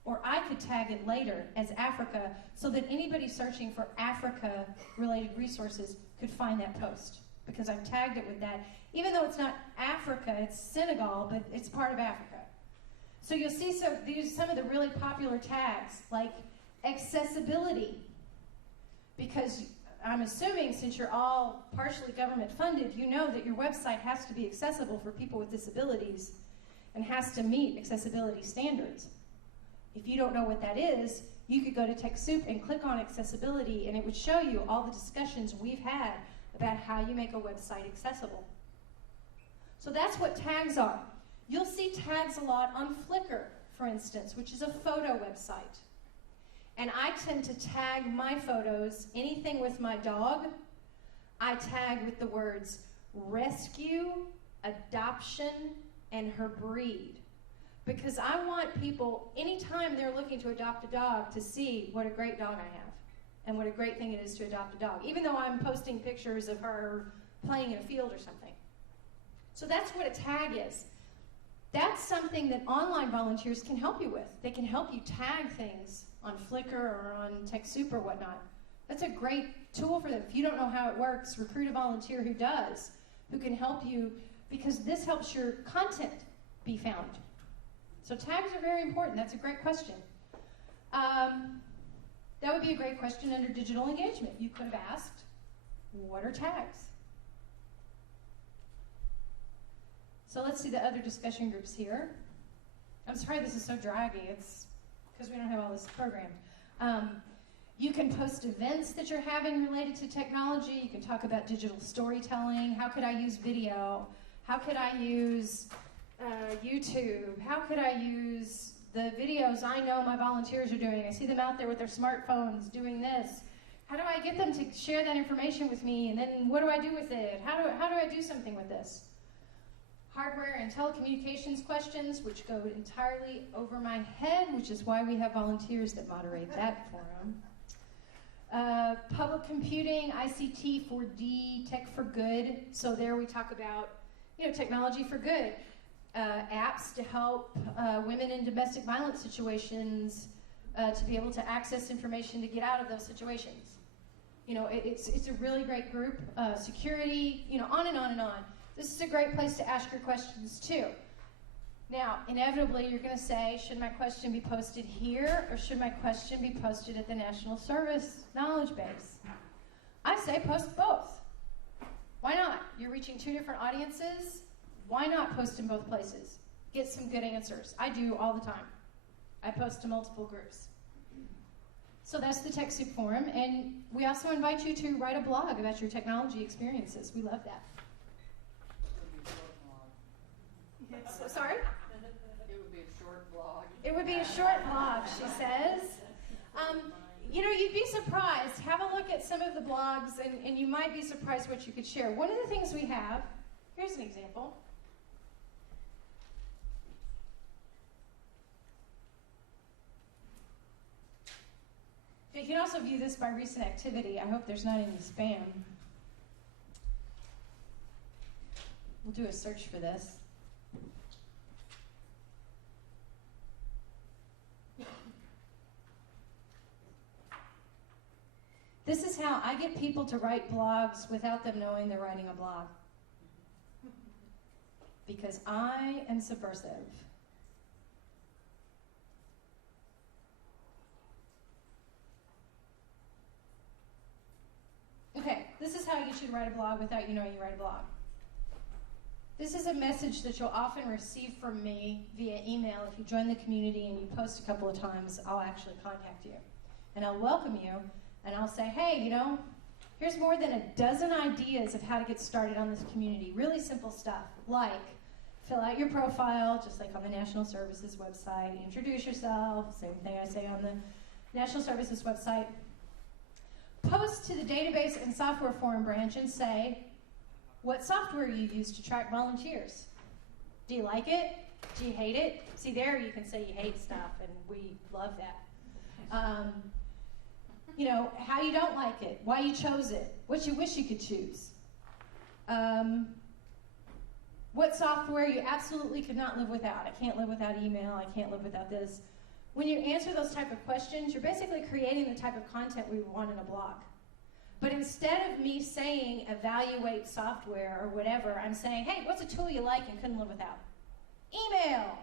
or I could tag it later as Africa, so that anybody searching for Africa-related resources could find that post, because I've tagged it with that. Even though it's not Africa, it's Senegal, but it's part of Africa. So you'll see these some of the really popular tags, like accessibility, because I'm assuming since you're all partially government funded, you know that your website has to be accessible for people with disabilities and has to meet accessibility standards. If you don't know what that is, you could go to TechSoup and click on accessibility and it would show you all the discussions we've had about how you make a website accessible. So that's what tags are. You'll see tags a lot on Flickr, for instance, which is a photo website. And I tend to tag my photos, anything with my dog, I tag with the words rescue, adoption, and her breed. Because I want people, anytime they're looking to adopt a dog, to see what a great dog I have and what a great thing it is to adopt a dog, even though I'm posting pictures of her playing in a field or something. So that's what a tag is. That's something that online volunteers can help you with. They can help you tag things on Flickr or on TechSoup or whatnot. That's a great tool for them. If you don't know how it works, recruit a volunteer who does, who can help you, because this helps your content be found. So tags are very important. That's a great question. That would be a great question under digital engagement. You could have asked, what are tags? So let's see the other discussion groups here. I'm sorry this is so draggy. It's because we don't have all this programmed. You can post events that you're having related to technology. You can talk about digital storytelling. How could I use video? How could I use YouTube? How could I use the videos I know my volunteers are doing? I see them out there with their smartphones doing this. How do I get them to share that information with me? And then what do I do with it? How do I do something with this? Hardware and telecommunications questions, which go entirely over my head, which is why we have volunteers that moderate that forum. Public computing, ICT 4D, tech for good. So there we talk about, you know, technology for good. Apps to help women in domestic violence situations to be able to access information to get out of those situations. You know, it's a really great group. Security, you know, on and on and on. This is a great place to ask your questions too. Now, inevitably, you're going to say, should my question be posted here or should my question be posted at the National Service Knowledge Base? I say post both. Why not? you're reaching two different audiences, why not post in both places? Get some good answers. I do all the time. I post to multiple groups. So that's the TechSoup Forum, and we also invite you to write a blog about your technology experiences. We love that. So, sorry? It would be a short blog. It would be a short blog, she says. You know, you'd be surprised. Have a look at some of the blogs, and you might be surprised what you could share. One of the things we have, here's an example. You can also view this by recent activity. I hope there's not any spam. We'll do a search for this. This is how I get people to write blogs without them knowing they're writing a blog. Because I am subversive. Okay, this is how I get you to write a blog without you knowing you write a blog. This is a message that you'll often receive from me via email. If you join the community and you post a couple of times, I'll actually contact you. And I'll welcome you, and I'll say, hey, you know, here's more than a dozen ideas of how to get started on this community. Really simple stuff, like fill out your profile, just like on the National Services website. Introduce yourself, same thing I say on the National Services website. Post to the Database and Software Forum branch and say what software you use to track volunteers. Do you like it? Do you hate it? See, there you can say you hate stuff, and we love that. You know, how you don't like it, why you chose it, what you wish you could choose. What software you absolutely could not live without. I can't live without email, I can't live without this. When you answer those type of questions, you're basically creating the type of content we want in a blog. But instead of me saying evaluate software or whatever, I'm saying, hey, what's a tool you like and couldn't live without? Email.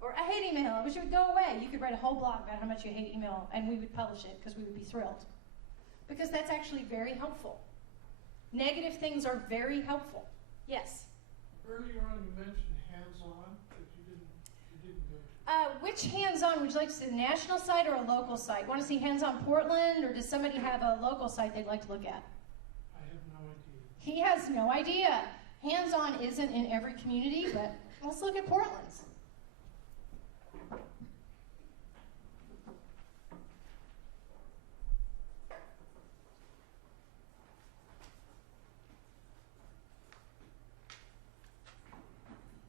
Or I hate email, I wish it would go away. You could write a whole blog about how much you hate email, and we would publish it because we would be thrilled. Because that's actually very helpful. Negative things are very helpful. Yes? Earlier on you mentioned hands-on, but you didn't go to. Which hands-on would you like to see, the national site or a local site? Want to see hands-on Portland, or does somebody have a local site they'd like to look at? I have no idea. He has no idea. Hands-on isn't in every community, but let's look at Portland's.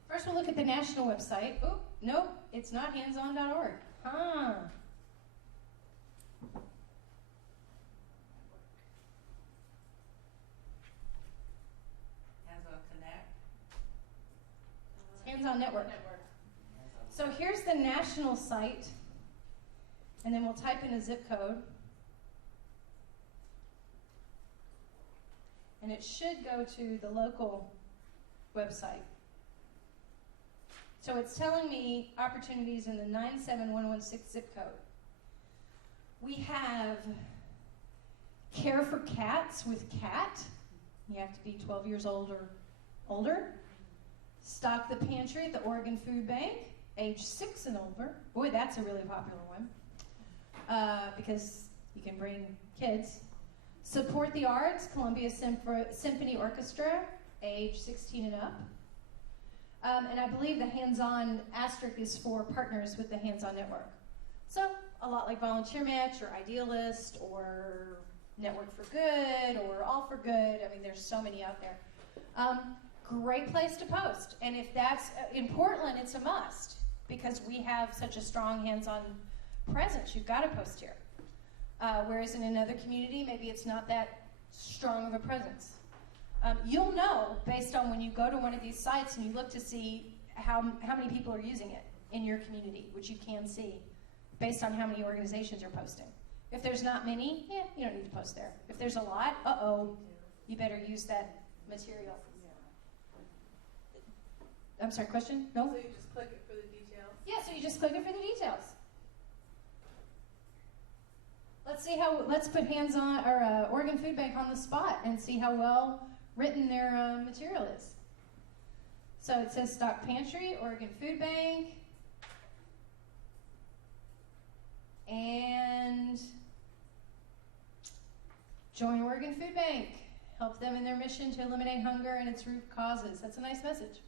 First, we'll look at the national website. Oh, nope, it's not handson.org. Huh. Hands-on Connect. Hands-on Network. So here's the national site, and then we'll type in a zip code. And it should go to the local website. So it's telling me opportunities in the 97116 zip code. We have Care for Cats with CAT. You have to be 12 years old or older. Stock the Pantry at the Oregon Food Bank, age 6 and older. Boy, that's a really popular one because you can bring kids. Support the Arts, Columbia Symphony Orchestra, age 16 and up. And I believe the hands-on asterisk is for partners with the hands-on network. So a lot like Volunteer Match or Idealist or Network for Good or All for Good. I mean, there's so many out there. Great place to post. And if that's in Portland, it's a must because we have such a strong hands-on presence. You've got to post here. Whereas in another community, maybe it's not that strong of a presence. You'll know based on when you go to one of these sites and you look to see how many people are using it in your community, which you can see based on how many organizations are posting. If there's not many, yeah, you don't need to post there. If there's a lot, you better use that material. I'm sorry, question? No? So you just click it for the details? Yeah, so you just click it for the details. Let's put hands-on or Oregon Food Bank on the spot and see how well written their material is. So it says Stock Pantry, Oregon Food Bank, and join Oregon Food Bank. Help them in their mission to eliminate hunger and its root causes. That's a nice message.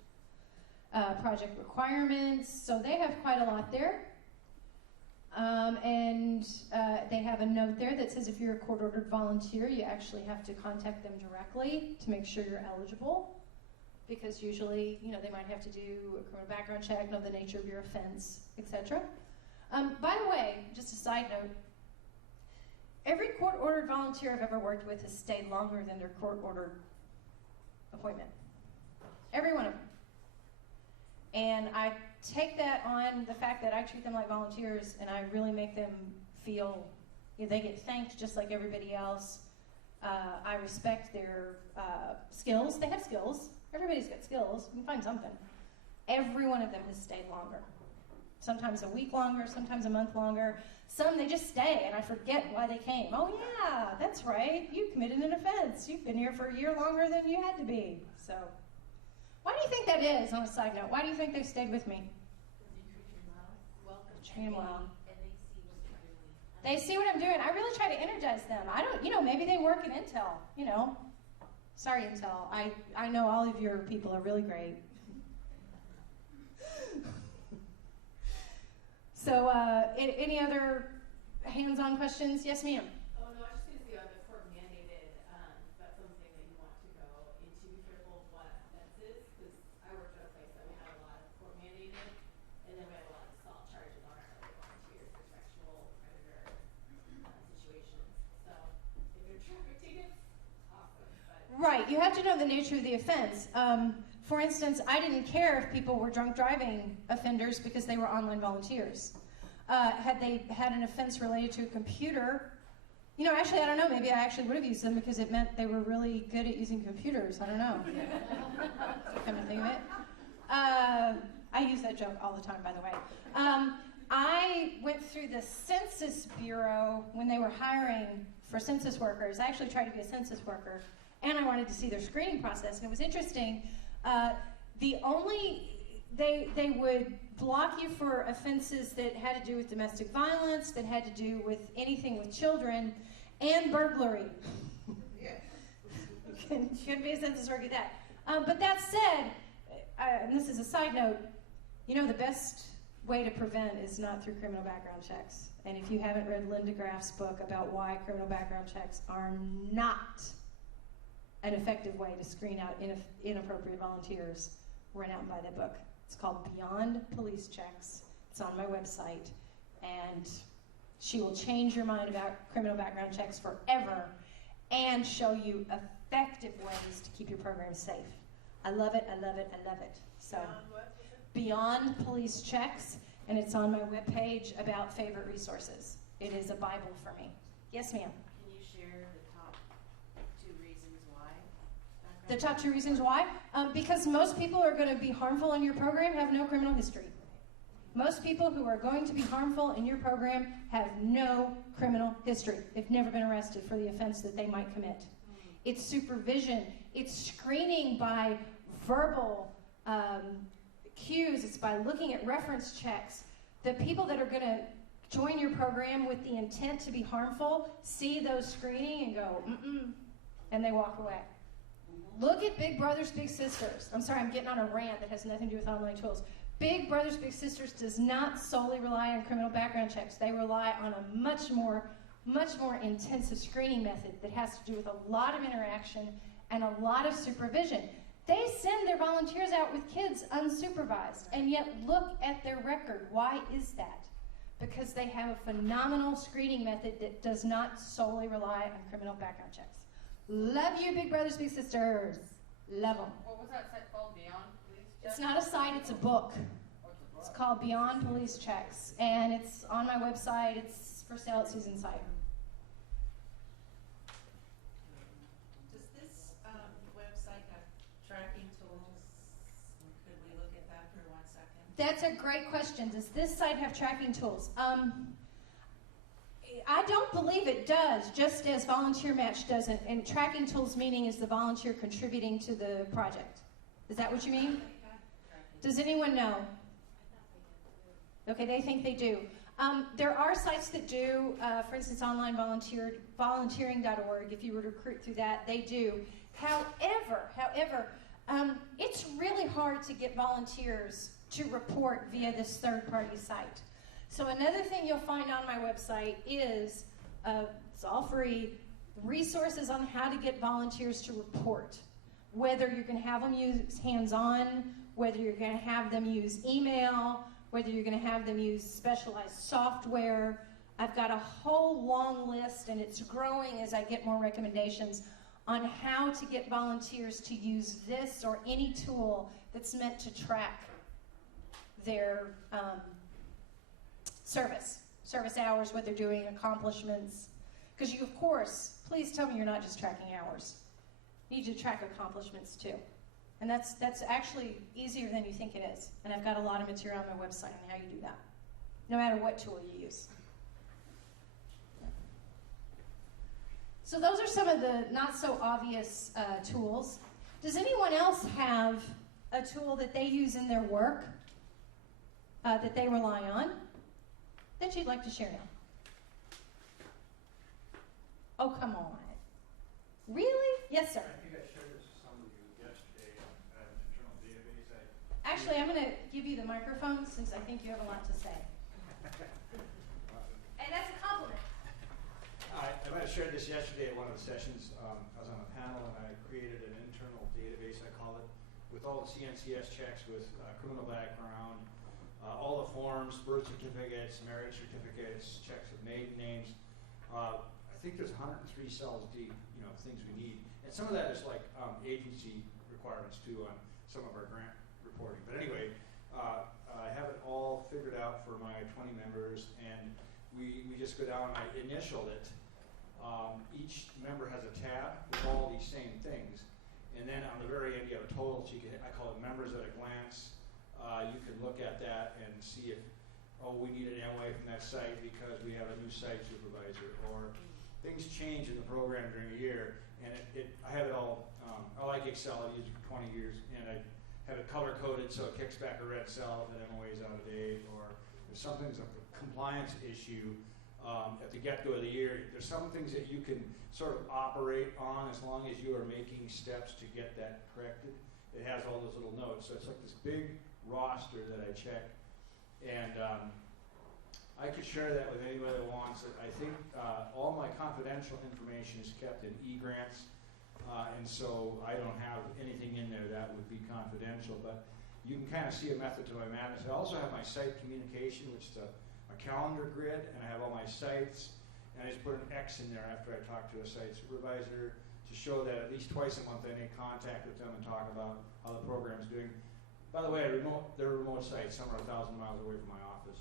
Project requirements. So they have quite a lot there. They have a note there that says if you're a court-ordered volunteer, you actually have to contact them directly to make sure you're eligible. Because usually, they might have to do a criminal background check, know the nature of your offense, etc. By the way, just a side note, every court-ordered volunteer I've ever worked with has stayed longer than their court-ordered appointment. Every one of them. And I take that on the fact that I treat them like volunteers, and I really make them feel they get thanked just like everybody else. I respect their skills. They have skills. Everybody's got skills. You can find something. Every one of them has stayed longer. Sometimes a week longer, sometimes a month longer. Some, they just stay, and I forget why they came. Oh, yeah, that's right. You committed an offense. You've been here for a year longer than you had to be. So, why do you think that is, on a side note? Why do you think they've stayed with me? Treat them well. They see what I'm doing. I really try to energize them. I don't, maybe they work in Intel, Sorry, Intel. I know all of your people are really great. So, any other hands-on questions? Yes, ma'am. Oh, no, I was just going to say on the court mandated, that's something that you want to go into, be careful of what offense is, because I worked at a place that we had a lot of court mandated, and then we had a lot of assault charges on our other volunteers for sexual predator situations. So, if they're traffic tickets, awesome. But Right, you have to know the nature of the offense. For instance, I didn't care if people were drunk driving offenders because they were online volunteers. Had they had an offense related to a computer, actually, I don't know, maybe I actually would have used them because it meant they were really good at using computers. I don't know. Come to think of it. I use that joke all the time, by the way. I went through the Census Bureau when they were hiring for census workers. I actually tried to be a census worker, and I wanted to see their screening process, and it was interesting. They would block you for offenses that had to do with domestic violence, that had to do with anything with children, and burglary. Couldn't be a census worker at that. But that said, and this is a side note, the best way to prevent is not through criminal background checks. And if you haven't read Linda Graff's book about why criminal background checks are not an effective way to screen out inappropriate volunteers, run out and buy that book. It's called Beyond Police Checks. It's on my website. And she will change your mind about criminal background checks forever and show you effective ways to keep your program safe. I love it, I love it, I love it. So, Beyond Police Checks, and it's on my webpage about favorite resources. It is a Bible for me. Yes, ma'am? Can you share the top 2 reasons why? The top 2 reasons why? Because most people who are going to be harmful in your program have no criminal history. Most people who are going to be harmful in your program have no criminal history. They've never been arrested for the offense that they might commit. It's supervision. It's screening by verbal cues. It's by looking at reference checks. The people that are going to join your program with the intent to be harmful see those screening and go, and they walk away. Look at Big Brothers Big Sisters. I'm sorry, I'm getting on a rant that has nothing to do with online tools. Big Brothers Big Sisters does not solely rely on criminal background checks. They rely on a much more intensive screening method that has to do with a lot of interaction and a lot of supervision. They send their volunteers out with kids unsupervised, and yet look at their record. Why is that? Because they have a phenomenal screening method that does not solely rely on criminal background checks. Love you, Big Brothers, Big Sisters. Love them. What was that site called? Beyond Police Checks? It's not a site, it's a book. It's called Beyond Police Checks, and it's on my website. It's for sale at Susan's site. Does this website have tracking tools? Could we look at that for 1 second? That's a great question. Does this site have tracking tools? I don't believe it does, just as Volunteer Match doesn't. And tracking tools meaning is the volunteer contributing to the project. Is that what you mean? Does anyone know? Okay, they think they do. There are sites that do, for instance, online volunteering.org, if you were to recruit through that, they do. However, it's really hard to get volunteers to report via this third-party site. So another thing you'll find on my website is, it's all free, resources on how to get volunteers to report. Whether you're going to have them use hands-on, whether you're going to have them use email, whether you're going to have them use specialized software. I've got a whole long list, and it's growing as I get more recommendations on how to get volunteers to use this or any tool that's meant to track their service hours, what they're doing, accomplishments. Because you, of course, please tell me you're not just tracking hours. You need to track accomplishments too. And that's actually easier than you think it is. And I've got a lot of material on my website on how you do that, no matter what tool you use. So those are some of the not so obvious tools. Does anyone else have a tool that they use in their work that they rely on that you'd like to share now? Oh, come on. Really? Yes, sir. I think I shared this with some of you yesterday on an internal database. Actually, I'm going to give you the microphone since I think you have a lot to say. And that's a compliment. I might have shared this yesterday at one of the sessions. I was on a panel and I created an internal database, I call it, with all the CNCS checks with criminal background, all the forms, birth certificates, marriage certificates, checks of maiden names. I think there's 103 cells deep, things we need. And some of that is like agency requirements too on some of our grant reporting. But anyway, I have it all figured out for my 20 members, and we just go down and I initial it. Each member has a tab with all these same things. And then on the very end, you have a total. So I call it members at a glance. You can look at that and see if, we need an MOA from that site because we have a new site supervisor, or things change in the program during a year. And I have it all, I like Excel, I've used it for 20 years, and I have it color-coded so it kicks back a red cell if that MOA is out of date, or if something's a compliance issue at the get-go of the year, there's some things that you can sort of operate on as long as you are making steps to get that corrected. It has all those little notes, so it's like this big roster that I check, and I could share that with anybody that wants it. I think all my confidential information is kept in e-grants, and so I don't have anything in there that would be confidential, but you can kind of see a method to my madness. I also have my site communication, which is a calendar grid, and I have all my sites, and I just put an X in there after I talk to a site supervisor to show that at least twice a month I make contact with them and talk about how the program's doing. By the way, they're remote sites. Some are 1,000 miles away from my office.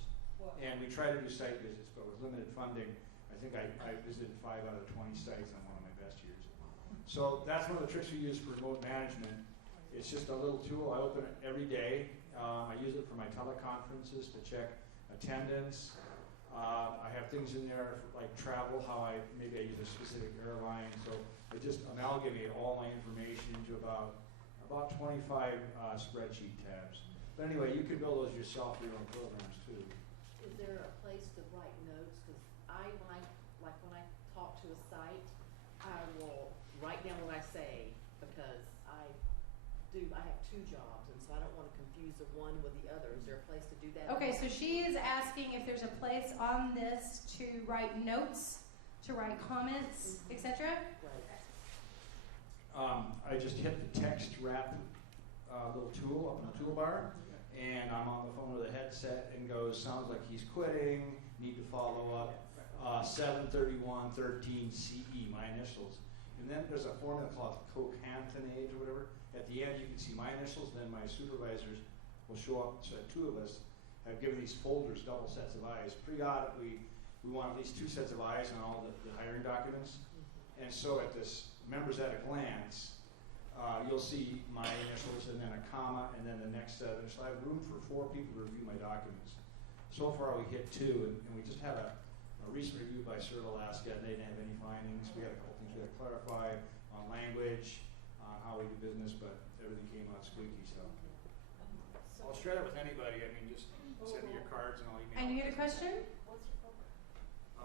And we try to do site visits, but with limited funding, I think I visited 5 out of 20 sites on one of my best years. So that's one of the tricks we use for remote management. It's just a little tool. I open it every day. I use it for my teleconferences to check attendance. I have things in there for, like travel, maybe I use a specific airline. So I just amalgamate all my information into about 25 spreadsheet tabs. But anyway, you can build those yourself for your own programs too. Is there a place to write notes? Because when I talk to a site, I will write down what I say because I have 2 jobs, and so I don't want to confuse the one with the other. Is there a place to do that? Okay, so she is asking if there's a place on this to write notes, to write comments, etc. Right. I just hit the text wrap little tool up in the toolbar, and I'm on the phone with a headset and goes, sounds like he's quitting, need to follow up, 73113 CE, my initials. And then there's a formula called concatenate or whatever. At the end, you can see my initials, then my supervisors will show up. So 2 of us have given these folders double sets of eyes. Periodically, we want at least 2 sets of eyes on all the hiring documents. And so at this members at a glance, you'll see my initials and then a comma and then the next set. So I have room for 4 people to review my documents. So far we hit 2, and we just had a a recent review by CERT Alaska, and they didn't have any findings. We had a couple things we had to clarify on language, on how we do business, but everything came out squeaky, so. I'll share that with anybody. I mean, just send me your cards and I'll email. And you had a question?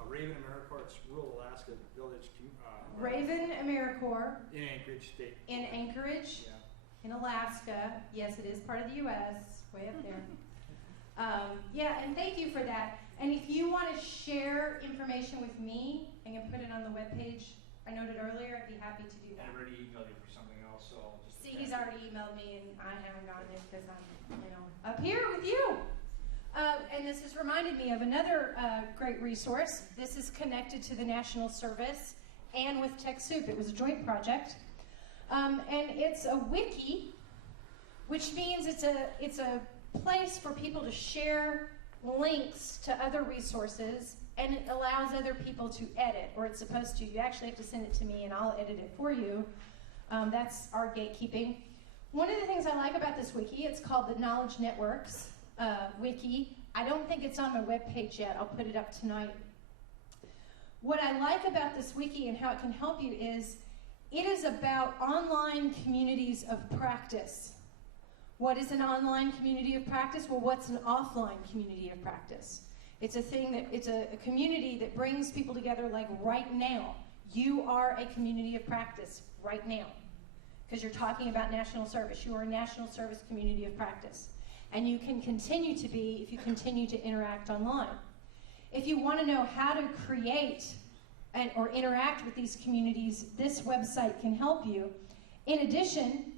Raven AmeriCorps, rural Alaska village. Raven AmeriCorps In Anchorage State. in Anchorage, Yeah. in Alaska. Yes, it is part of the U.S., way up there. Yeah, and thank you for that. And if you want to share information with me and can put it on the webpage I noted earlier, I'd be happy to do that. I already emailed you for something else, so I'll just. See, he's already emailed me and I haven't gotten it because I'm, up here with you. And this has reminded me of another great resource. This is connected to the National Service and with TechSoup. It was a joint project. And it's a wiki, which means it's a place for people to share links to other resources, and it allows other people to edit, or it's supposed to. You actually have to send it to me and I'll edit it for you. That's our gatekeeping. One of the things I like about this wiki, it's called the Knowledge Networks wiki. I don't think it's on my webpage yet. I'll put it up tonight. What I like about this wiki and how it can help you is it is about online communities of practice. What is an online community of practice? Well, what's an offline community of practice? It's a thing that, it's a community that brings people together like right now. You are a community of practice right now because you're talking about national service. You are a national service community of practice. And you can continue to be if you continue to interact online. If you want to know how to create or interact with these communities, this website can help you. In addition,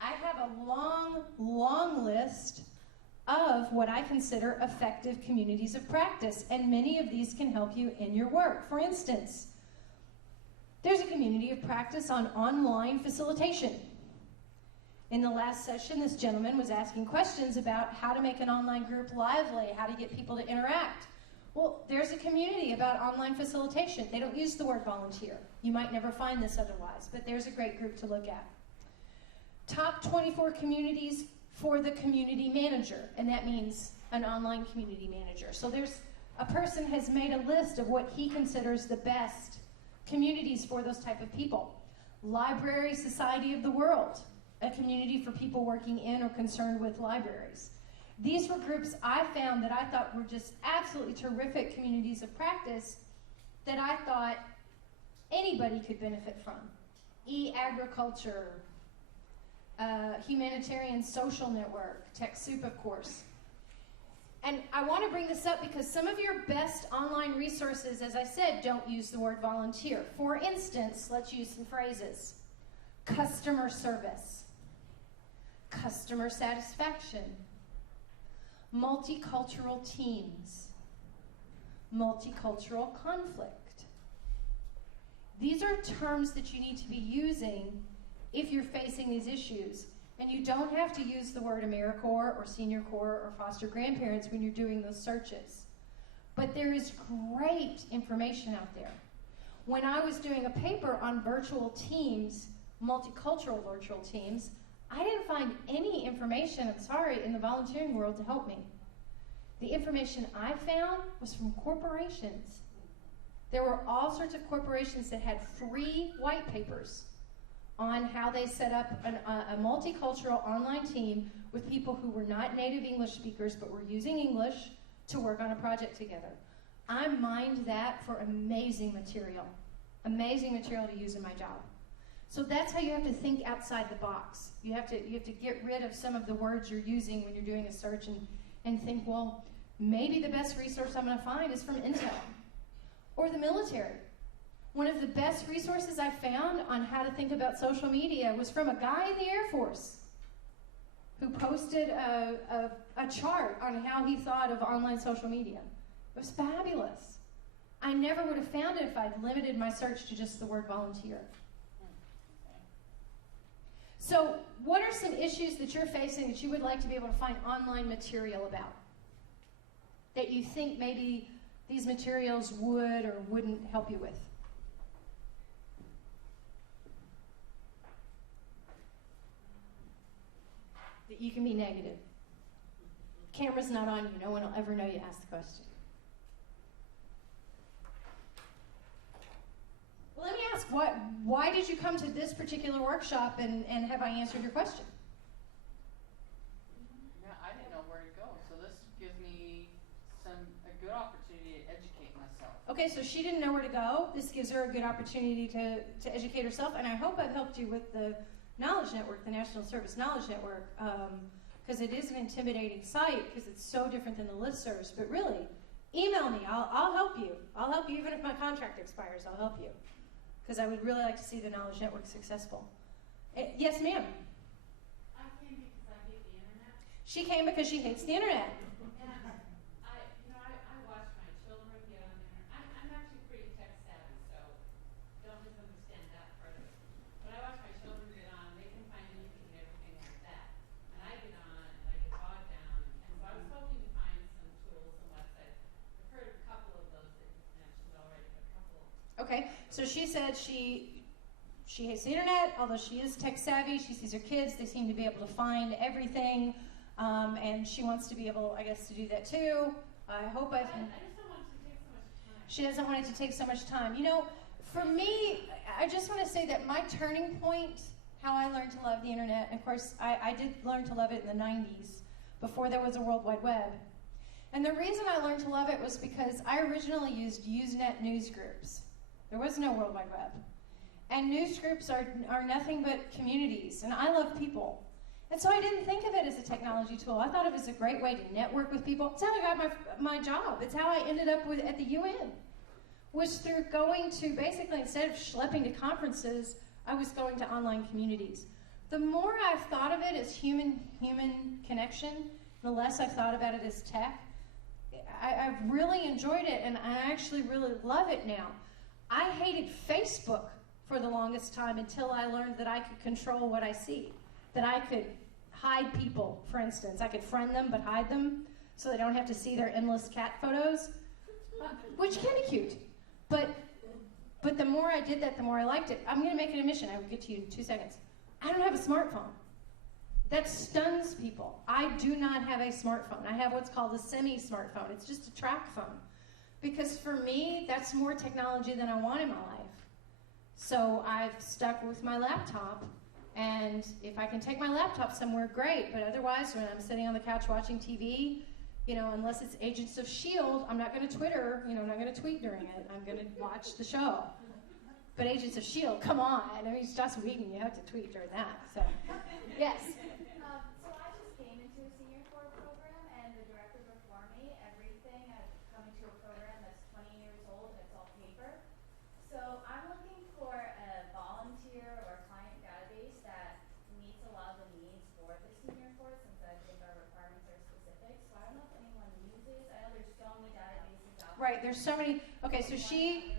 I have a long, long list of what I consider effective communities of practice, and many of these can help you in your work. For instance, there's a community of practice on online facilitation. In the last session, this gentleman was asking questions about how to make an online group lively, how to get people to interact. Well, there's a community about online facilitation. They don't use the word volunteer. You might never find this otherwise, but there's a great group to look at. Top 24 communities for the community manager, and that means an online community manager. So there's a person has made a list of what he considers the best communities for those type of people. Library Society of the World, a community for people working in or concerned with libraries. These were groups I found that I thought were just absolutely terrific communities of practice that I thought anybody could benefit from. E-agriculture, Humanitarian Social Network, TechSoup, of course. And I want to bring this up because some of your best online resources, as I said, don't use the word volunteer. For instance, let's use some phrases. Customer service, customer satisfaction, multicultural teams, multicultural conflict. These are terms that you need to be using if you're facing these issues. And you don't have to use the word AmeriCorps or Senior Corps or foster grandparents when you're doing those searches. But there is great information out there. When I was doing a paper on virtual teams, multicultural virtual teams, I didn't find any information, I'm sorry, in the volunteering world to help me. The information I found was from corporations. There were all sorts of corporations that had free white papers on how they set up a multicultural online team with people who were not native English speakers but were using English to work on a project together. I mined that for amazing material to use in my job. So that's how you have to think outside the box. You have to get rid of some of the words you're using when you're doing a search and think, well, maybe the best resource I'm going to find is from Intel or the military. One of the best resources I found on how to think about social media was from a guy in the Air Force who posted a chart on how he thought of online social media. It was fabulous. I never would have found it if I'd limited my search to just the word volunteer. So what are some issues that you're facing that you would like to be able to find online material about? That you think maybe these materials would or wouldn't help you with? That you can be negative. Camera's not on you. No one will ever know you asked the question. Well, let me ask, why did you come to this particular workshop, and have I answered your question? Yeah, I didn't know where to go, so this gives me a good opportunity to educate myself. Okay, so she didn't know where to go. This gives her a good opportunity to educate herself, and I hope I've helped you with the Knowledge Network, the National Service Knowledge Network, because it is an intimidating site because it's so different than the listservs. But really, email me. I'll help you. I'll help you even if my contract expires. I'll help you because I would really like to see the Knowledge Network successful. Yes, ma'am. I came because I hate the internet. She came because she hates the internet. And I watch my children get on there. I'm actually pretty tech savvy, so don't misunderstand that part of it. But I watch my children get on. They can find anything and everything like that. And I get on and I get bogged down. And so I was hoping to find some tools and websites. I've heard a couple of those that you've mentioned already, but a couple. Okay, so she said she hates the internet, although she is tech savvy. She sees her kids, they seem to be able to find everything, and she wants to be able, I guess, to do that too. I hope I just don't want it to take so much time. She doesn't want it to take so much time. You know, for me, I just want to say that my turning point, how I learned to love the internet, and of course, I did learn to love it in the 90s, before there was a World Wide Web. And the reason I learned to love it was because I originally used Usenet news groups. There was no World Wide Web. And news groups are nothing but communities, and I love people. And so I didn't think of it as a technology tool. I thought of it as a great way to network with people. It's how I got my job. It's how I ended up at the UN, was through going to, basically, instead of schlepping to conferences, I was going to online communities. The more I've thought of it as human connection, the less I've thought about it as tech. I've really enjoyed it, and I actually really love it now. I hated Facebook for the longest time until I learned that I could control what I see, that I could hide people, for instance. I could friend them but hide them so they don't have to see their endless cat photos, which can be cute. But the more I did that, the more I liked it. I'm going to make it a mission. I will get to you in 2 seconds. I don't have a smartphone. That stuns people. I do not have a smartphone. I have what's called a semi-smartphone. It's just a track phone. Because for me, that's more technology than I want in my life. So I've stuck with my laptop, and if I can take my laptop somewhere, great. But otherwise, when I'm sitting on the couch watching TV, you know, unless it's Agents of S.H.I.E.L.D., I'm not going to Twitter, you know, I'm not going to tweet during it. I'm going to watch the show. But Agents of S.H.I.E.L.D., come on. I mean, it's Joss Whedon, you have to tweet during that. So, yes. So I just came into a senior corps program, and the director before me, everything coming to a program that's 20 years old and it's all paper. So I'm looking for a volunteer or client database that meets a lot of the needs for the senior corps, since I think our requirements are specific. So I don't know if anyone uses. I know there's so many databases out there. Right, there's so many. Okay, so she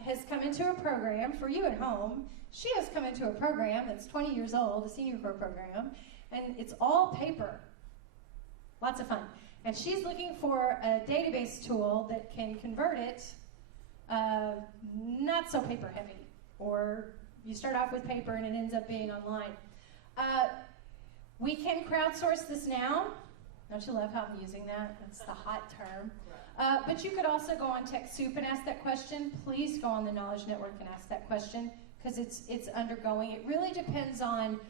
has come into a program for you at home. She has come into a program that's 20 years old, a senior corps program, and it's all paper. Lots of fun. And she's looking for a database tool that can convert it, not so paper heavy, or you start off with paper and it ends up being online. We can crowdsource this now. Don't you love how I'm using that? That's the hot term. But you could also go on TechSoup and ask that question. Please go on the Knowledge Network and ask that question, because it's undergoing. It really depends on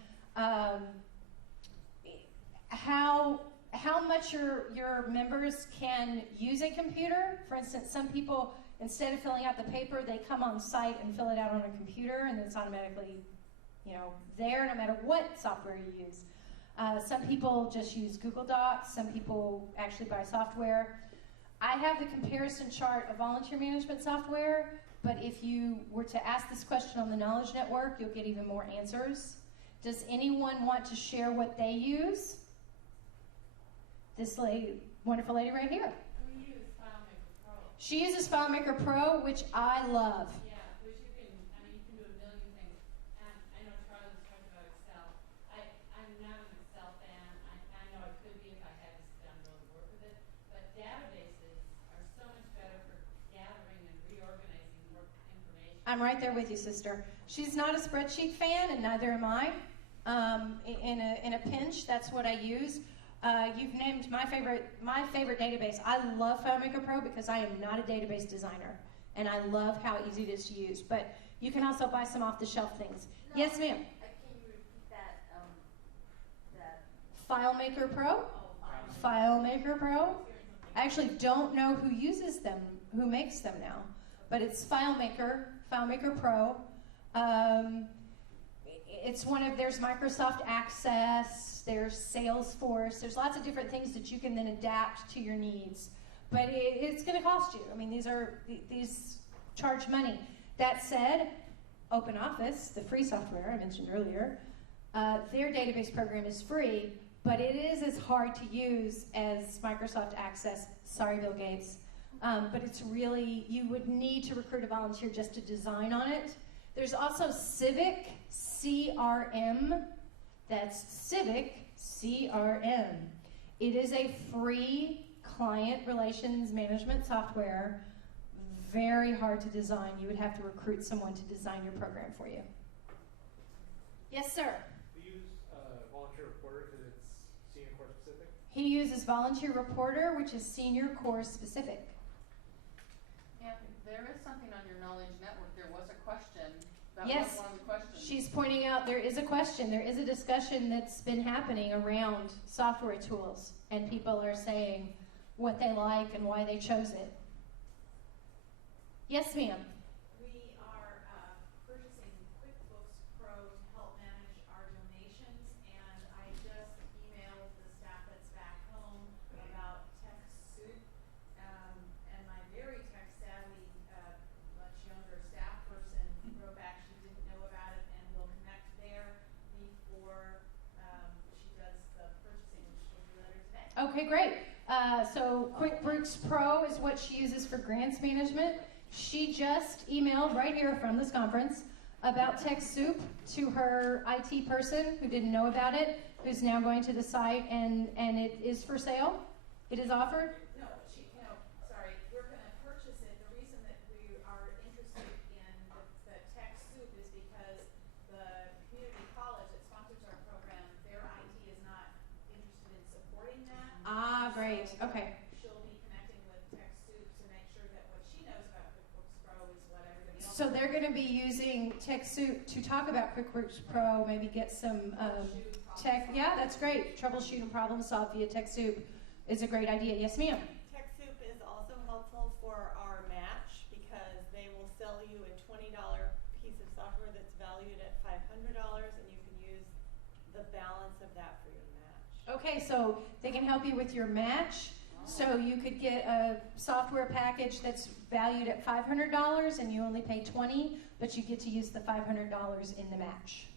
how much your members can use a computer. For instance, some people, instead of filling out the paper, they come on site and fill it out on a computer, and it's automatically, you know, there no matter what software you use. Some people just use Google Docs. Some people actually buy software. I have the comparison chart of volunteer management software, but if you were to ask this question on the Knowledge Network, you'll get even more answers. Does anyone want to share what they use? This lady, wonderful lady right here. We use FileMaker Pro. She uses FileMaker Pro, which I love. Yeah, which you can do a million things. And I know Charlie's talking about Excel. I'm not an Excel fan. I know I could be if I had to sit down and really work with it. But databases are so much better for gathering and reorganizing work information. I'm right there with you, sister. She's not a spreadsheet fan, and neither am I. In a pinch, that's what I use. You've named my favorite database. I love FileMaker Pro because I am not a database designer, and I love how easy it is to use. But you can also buy some off-the-shelf things. No, Yes, ma'am. Can you repeat that, FileMaker Pro. FileMaker Pro. I actually don't know who uses them, who makes them now, but it's FileMaker Pro. It's there's Microsoft Access, there's Salesforce, there's lots of different things that you can then adapt to your needs. But it's going to cost you. I mean, these charge money. That said, OpenOffice, the free software I mentioned earlier, their database program is free, but it is as hard to use as Microsoft Access. Sorry, Bill Gates. But it's really, you would need to recruit a volunteer just to design on it. There's also Civic CRM. That's Civic CRM. It is a free client relations management software. Very hard to design. You would have to recruit someone to design your program for you. Yes, sir. We use Volunteer Reporter because it's senior course specific. He uses Volunteer Reporter, which is senior course specific. And there is something on your knowledge network. There was a question. That Yes. was one of the questions. She's pointing out there is a question. There is a discussion that's been happening around software tools, and people are saying what they like and why they chose it. Yes, ma'am. We are purchasing QuickBooks Pro to help manage our donations, and I just emailed the staff that's back home about TechSoup, and my very tech-savvy, much younger staff person wrote back she didn't know about it, and will connect there before she does the purchasing, which she'll do later today. Okay, great. So QuickBooks Pro is what she uses for grants management. She just emailed right here from this conference about TechSoup to her IT person who didn't know about it, who's now going to the site, and it is for sale. It is offered. No, sorry, we're gonna purchase it. The reason that we are interested in the TechSoup is because the community college that sponsors our program, their IT is not interested in supporting that. Ah, great. So Okay. she'll be connecting with TechSoup to make sure that what she knows about QuickBooks Pro is what everybody else So they're going to be using TechSoup to talk about QuickBooks Pro, maybe get some tech. Yeah, that's great. Troubleshoot and problem solve via TechSoup is a great idea. Yes, ma'am. TechSoup is also helpful for our match because they will sell you a $20 piece of software that's valued at $500, and you can use the balance of that for your match. Okay, so they can help you with your match. So you could get a software package that's valued at $500 and you only pay $20, but you get to use the $500 in the match.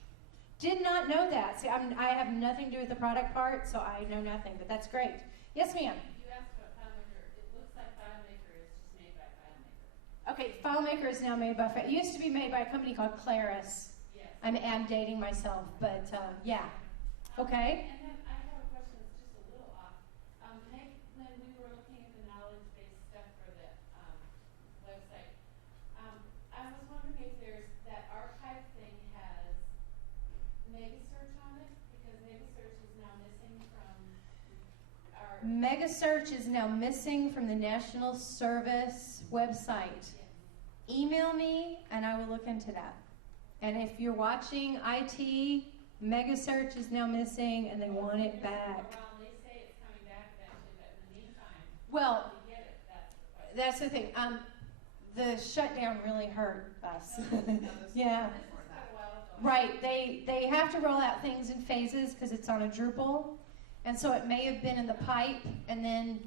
Did not know that. See, I have nothing to do with the product part, so I know nothing, but that's great. Yes, ma'am. You asked about FileMaker. It looks like FileMaker is just made by FileMaker. Okay, FileMaker is now made by, it used to be made by a company called Claris. Yes. I'm dating myself, but yeah. Okay. And then I have a question that's just a little off. Meg, when we were looking at the knowledge-based stuff for the website, I was wondering if there's that archive thing has Megasearch on it, because Megasearch is now missing from our. Megasearch is now missing from the National Service website. Email me and I will look into that. And if you're watching IT, Megasearch is now missing and they want it back. They say it's coming back eventually, but in the meantime, Well, we get it. That's the question. that's the thing. The shutdown really hurt us. Yeah. Right. They have to roll out things in phases because it's on a Drupal. And so it may have been in the pipe and then,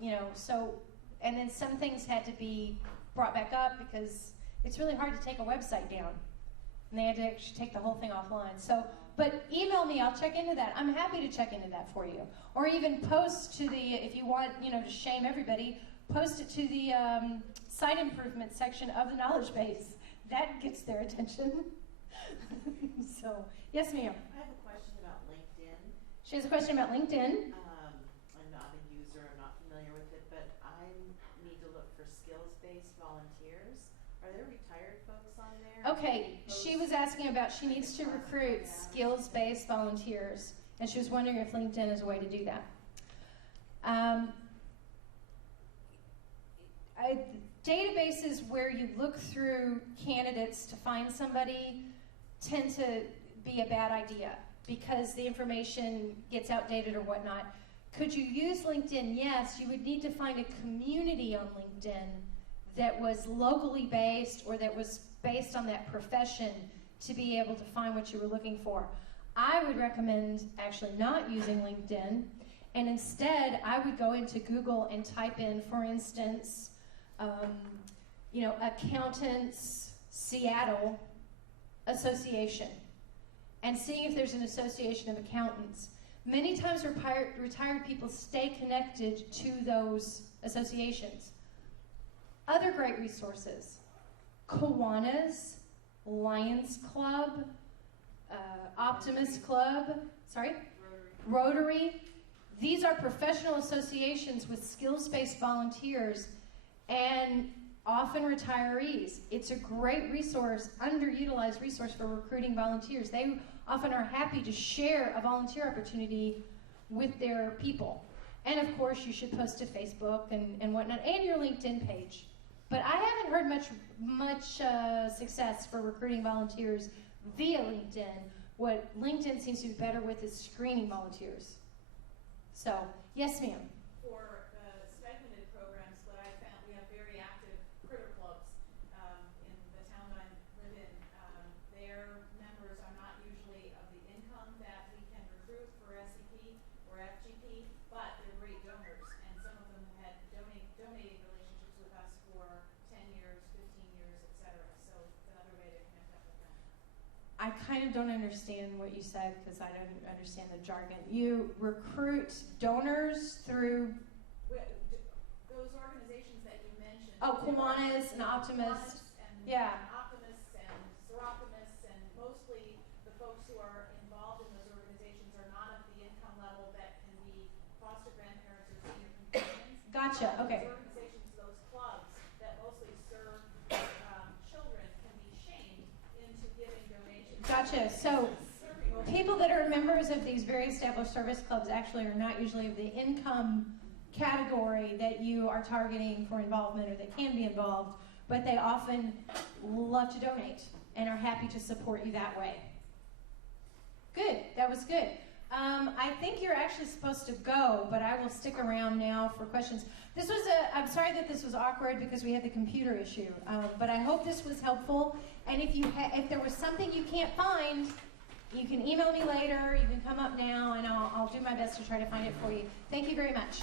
and then some things had to be brought back up because it's really hard to take a website down. And they had to actually take the whole thing offline. So, but email me, I'll check into that. I'm happy to check into that for you. Or even post to the, if you want, to shame everybody, post it to the site improvement section of the knowledge base. That gets their attention. So, yes, ma'am. I have a question about LinkedIn. She has a question about LinkedIn. I'm not a user, I'm not familiar with it, but I need to look for skills-based volunteers. Are there retired folks on there? Okay, she was asking about, she needs to recruit skills-based volunteers, and she was wondering if LinkedIn is a way to do that. Databases where you look through candidates to find somebody tend to be a bad idea because the information gets outdated or whatnot. Could you use LinkedIn? Yes, you would need to find a community on LinkedIn that was locally based or that was based on that profession to be able to find what you were looking for. I would recommend actually not using LinkedIn, and instead I would go into Google and type in, for instance, Accountants Seattle Association, and seeing if there's an association of accountants. Many times retired people stay connected to those associations. Other great resources: Kiwanis, Lions Club, Optimist Club, Rotary. These are professional associations with skills-based volunteers and often retirees. It's a great resource, underutilized resource for recruiting volunteers. They often are happy to share a volunteer opportunity with their people. And of course, you should post to Facebook and whatnot, and your LinkedIn page. But I haven't heard much success for recruiting volunteers via LinkedIn. What LinkedIn seems to be better with is screening volunteers. So, yes, ma'am. For stipended programs, what I found, we have very active critter clubs in the town I live in. Their members are not usually of the income that we can recruit for SCP or FGP, but they're great donors, and some of them had donating relationships with us for 10 years, 15 years, etc. So it's another way to connect up with them. I kind of don't understand what you said because I don't understand the jargon. You recruit donors through... Those organizations that you mentioned. Oh, Kiwanis and Optimist. Yeah. Optimists and Seroptimists, and mostly the folks who are involved in those organizations are not of the income level that can be foster grandparents or senior companions. Gotcha, okay. Those organizations, those clubs that mostly serve children can be shamed into giving donations. Gotcha. So people that are members of these very established service clubs actually are not usually of the income category that you are targeting for involvement or that can be involved, but they often love to donate and are happy to support you that way. Good. That was good. I think you're actually supposed to go, but I will stick around now for questions. I'm sorry that this was awkward because we had the computer issue, but I hope this was helpful. And if there was something you can't find, you can email me later, you can come up now, and I'll do my best to try to find it for you. Thank you very much.